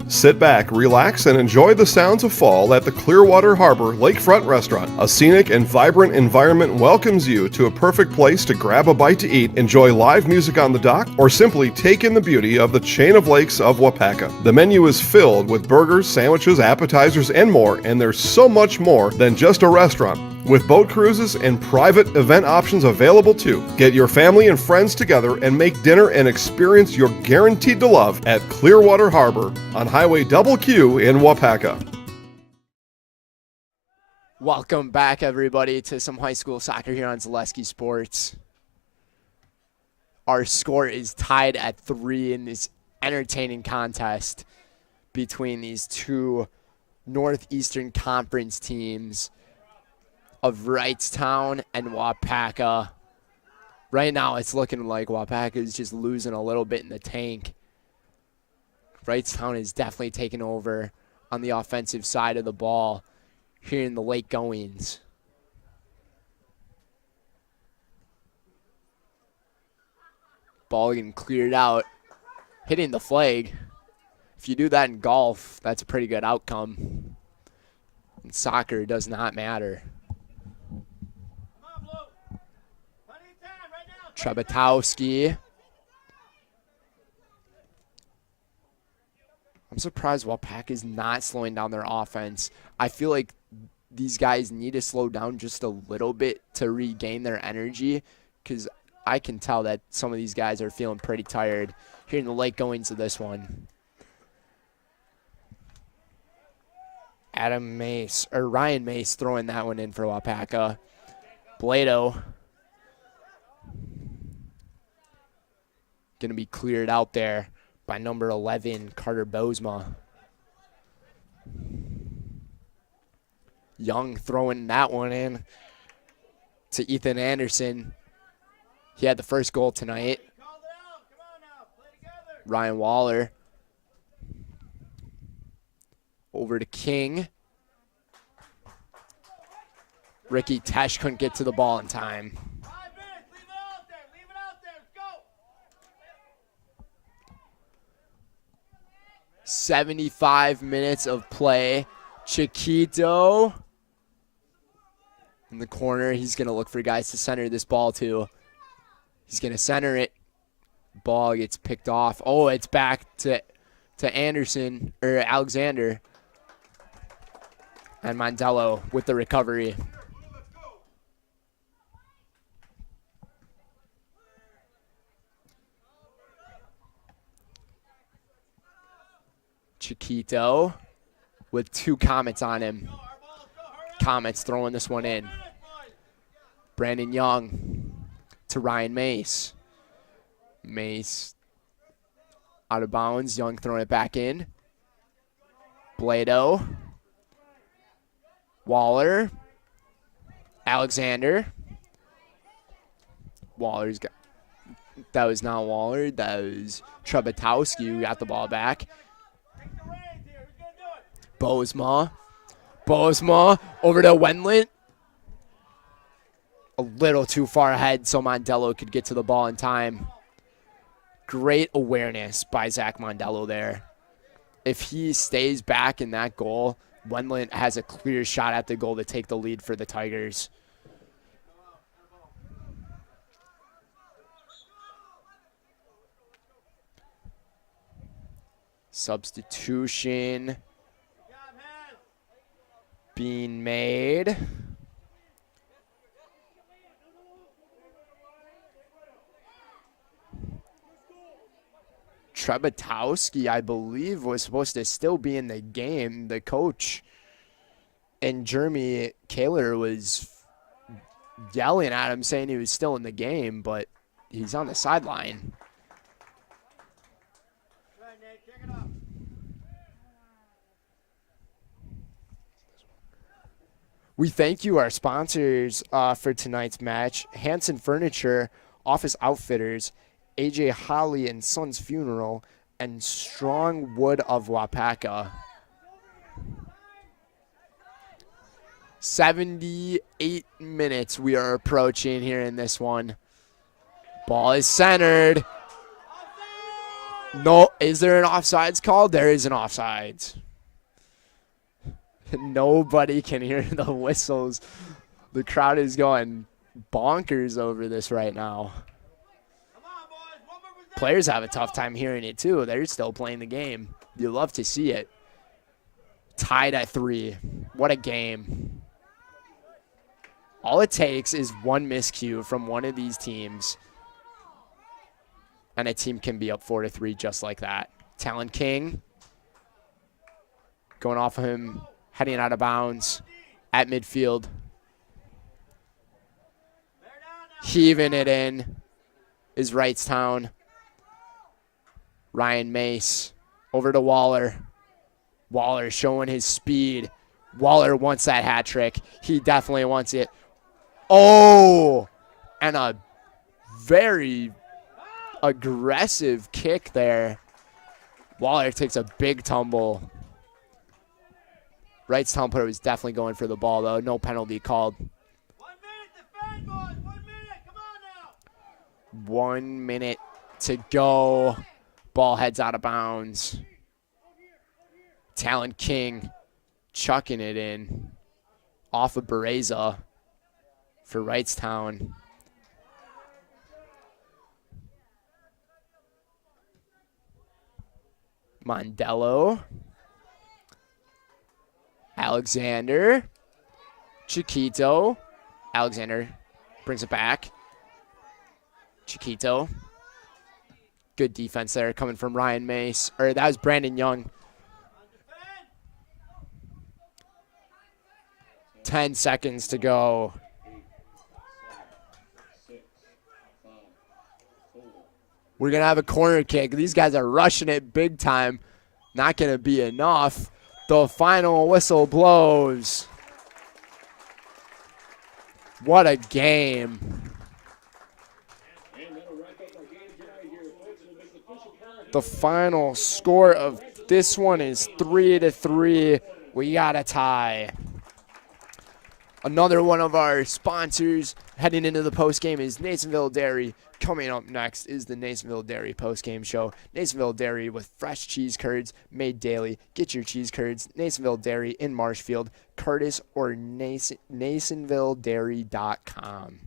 Sit back, relax, and enjoy the sounds of fall at the Clearwater Harbor Lakefront Restaurant. A scenic and vibrant environment welcomes you to a perfect place to grab a bite to eat, enjoy live music on the dock, or simply take in the beauty of the chain of lakes of Waupaca. The menu is filled with burgers, sandwiches, appetizers, and more, and there's so much more than just a restaurant. With boat cruises and private event options available too. Get your family and friends together and make dinner an experience you're guaranteed to love at Clearwater Harbor on Highway Double Q in Waupaca. Welcome back, everybody, to some high school soccer here on Zaleski Sports. Our score is tied at 3 in this entertaining contest between these 2 Northeastern Conference teams of Wrightstown and Waupaca. Right now, it's looking like Waupaca is just losing a little bit in the tank. Wrightstown is definitely taking over on the offensive side of the ball here in the late goings. Ball getting cleared out, hitting the flag. If you do that in golf, that's a pretty good outcome. In soccer, it does not matter. Trebatowski. I'm surprised Waupaca is not slowing down their offense. I feel like these guys need to slow down just a little bit to regain their energy, because I can tell that some of these guys are feeling pretty tired here in the late goings of this one. Ryan Mace throwing that one in for Waupaca. Blado going to be cleared out there by number 11, Carter Bozema. Young throwing that one in to Ethan Anderson. He had the first goal tonight. Ryan Waller. Over to King. Ricky Tesh couldn't get to the ball in time. 75 minutes of play. Chiquito in the corner. He's going to look for guys to center this ball to. He's going to center it. Ball gets picked off. Oh, it's back to Anderson, or Alexander. And Mondello with the recovery. Chiquito with 2 Comets on him. Comets throwing this one in. Brandon Young to Ryan Mace. Mace out of bounds. Young throwing it back in. Blado. Waller. Alexander. Waller's got. That was not Waller. That was Trebatowski who got the ball back. Bozema over to Wendland. A little too far ahead so Mondello could get to the ball in time. Great awareness by Zach Mondello there. If he stays back in that goal, Wendland has a clear shot at the goal to take the lead for the Tigers. Substitution being made. Trebatowski, I believe, was supposed to still be in the game. The coach and Jeremy Kaler was yelling at him, saying he was still in the game, but he's on the sideline. We thank you, our sponsors for tonight's match: Hanson Furniture, Office Outfitters, AJ Holly and Sons Funeral, and Strong Wood of Waupaca. 78 minutes we are approaching here in this one. Ball is centered. No, is there an offsides call? There is an offsides. Nobody can hear the whistles. The crowd is going bonkers over this right now. Players have a tough time hearing it too. They're still playing the game. You love to see it. Tied at 3. What a game. All it takes is one miscue from one of these teams, and a team can be up 4-3 just like that. Talon King going off of him, heading out of bounds at midfield. Heaving it in is Wrightstown. Ryan Mace over to Waller. Waller showing his speed. Waller wants that hat trick. He definitely wants it. Oh, and a very aggressive kick there. Waller takes a big tumble. Wrightstown player was definitely going for the ball, though. No penalty called. 1 minute to defend, boys. 1 minute. Come on now. 1 minute to go. Ball heads out of bounds. Talon King chucking it in off of Bereza for Wrightstown. Mondello. Alexander. Chiquito. Alexander brings it back. Chiquito. Good defense there coming from Ryan Mace. Or that was Brandon Young. 10 seconds to go. We're going to have a corner kick. These guys are rushing it big time. Not going to be enough. The final whistle blows. What a game. The final score of this one is 3-3. We got a tie. Another one of our sponsors heading into the postgame is Nasonville Dairy. Coming up next is the Nasonville Dairy postgame show. Nasonville Dairy with fresh cheese curds made daily. Get your cheese curds. Nasonville Dairy in Marshfield, Curtis, or NasonvilleDairy.com.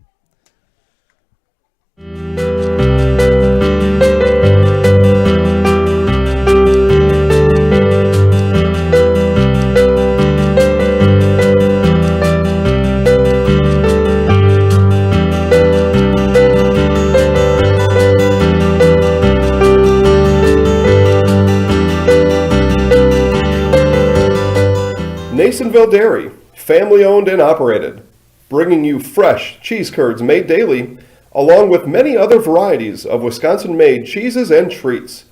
Nasonville Dairy, family owned and operated, bringing you fresh cheese curds made daily, along with many other varieties of Wisconsin-made cheeses and treats.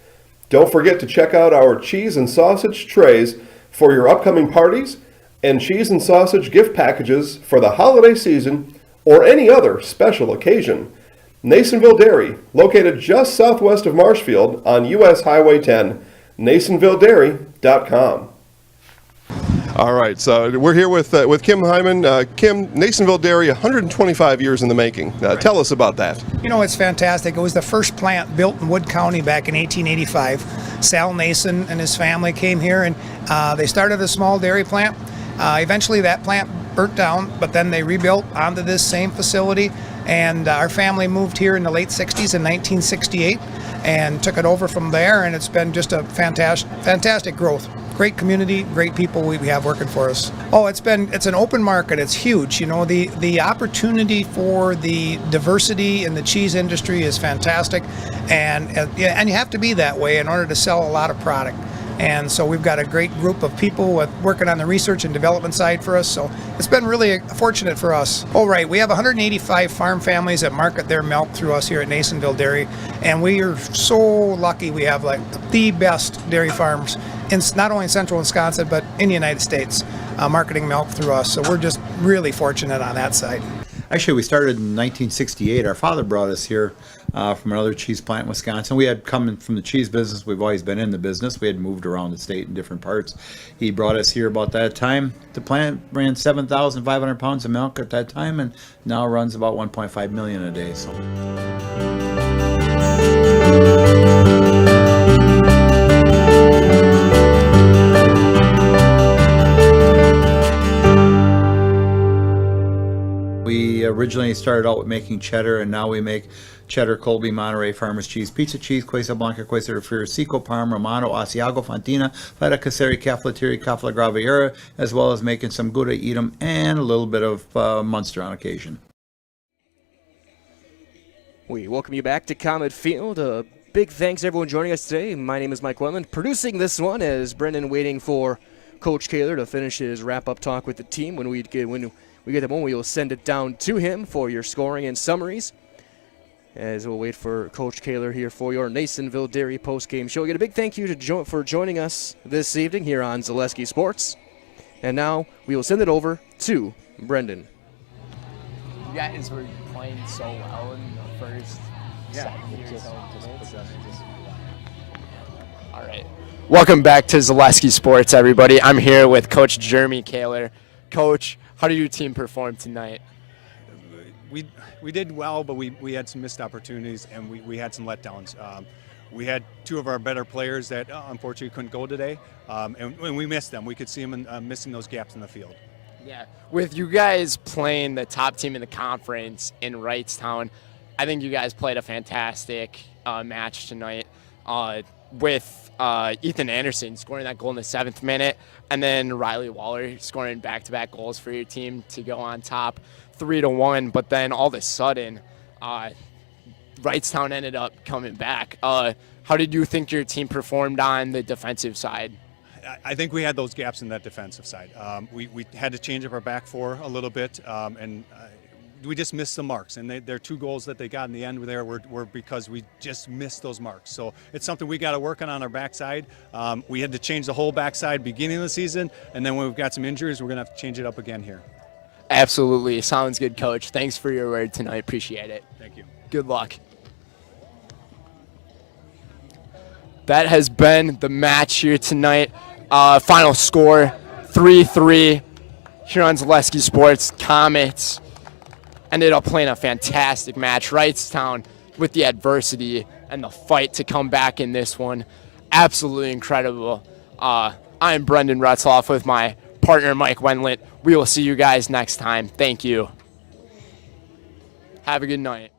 Don't forget to check out our cheese and sausage trays for your upcoming parties and cheese and sausage gift packages for the holiday season or any other special occasion. Nasonville Dairy, located just southwest of Marshfield on US Highway 10, NasonvilleDairy.com. All right, so we're here with Kim Hyman. Kim, Nasonville Dairy, 125 years in the making. Tell us about that. You know, it's fantastic. It was the first plant built in Wood County back in 1885. Sal Nason and his family came here, and they started a small dairy plant. Eventually, that plant burnt down, but then they rebuilt onto this same facility. And our family moved here in the late 60s in 1968 and took it over from there, and it's been just a fantastic growth. Great community, great people we have working for us. Oh, it's an open market. It's huge. You know, the opportunity for the diversity in the cheese industry is fantastic, and you have to be that way in order to sell a lot of product. And so we've got a great group of people working on the research and development side for us. So it's been really fortunate for us. Oh, right. We have 185 farm families that market their milk through us here at Nasonville Dairy. And we are so lucky we have like the best dairy farms in not only in central Wisconsin, but in the United States, marketing milk through us. So we're just really fortunate on that side. Actually, we started in 1968. Our father brought us here from another cheese plant in Wisconsin. We had come from the cheese business. We've always been in the business. We had moved around the state in different parts. He brought us here about that time. The plant ran 7,500 pounds of milk at that time, and now runs about 1.5 million a day. So. We originally started out with making cheddar, and now we make cheddar, Colby, Monterey, Farmers Cheese, Pizza Cheese, Quesa Blanca, Quesa de Friar, Seco, Parma, Romano, Asiago, Fontina, Feta Caseri, Cafflettieri, Cafla Graviera, as well as making some Gouda, Edam, and a little bit of Munster on occasion. We welcome you back to Comet Field. Big thanks to everyone joining us today. My name is Mike Wetland. Producing this one is Brendan, waiting for Coach Kaler to finish his wrap-up talk with the team. When we get the moment, we will send it down to him for your scoring and summaries. As we'll wait for Coach Kaler here for your Nasonville Dairy post-game show. Again, a big thank you for joining us this evening here on Zaleski Sports. And now we will send it over to Brendan. You guys were playing so well in the first 7 years. All right. Welcome back to Zaleski Sports, everybody. I'm here with Coach Jeremy Kaler. Coach, how did your team perform tonight? We did well, but we had some missed opportunities, and we had some letdowns. We had two of our better players that unfortunately couldn't go today, and we missed them. We could see them missing those gaps in the field. Yeah, with you guys playing the top team in the conference in Wrightstown, I think you guys played a fantastic match tonight with Ethan Anderson scoring that goal in the 7th minute, and then Riley Waller scoring back-to-back goals for your team to go on top 3-1. But then all of a sudden, Wrightstown ended up coming back. How did you think your team performed on the defensive side? I think we had those gaps in that defensive side. We had to change up our back four a little bit, and we just missed some marks. And their 2 goals that they got in the end there were because we just missed those marks. So it's something we got to work on our backside. We had to change the whole backside beginning of the season, and then when we've got some injuries, we're going to have to change it up again here. Absolutely. Sounds good, Coach. Thanks for your word tonight. Appreciate it. Thank you. Good luck. That has been the match here tonight. Final score, 3-3 here on Zaleski Sports. Comets ended up playing a fantastic match. Wrightstown with the adversity and the fight to come back in this one. Absolutely incredible. I'm Brendan Retzloff with my partner Mike Wendlandt. We will see you guys next time. Thank you. Have a good night.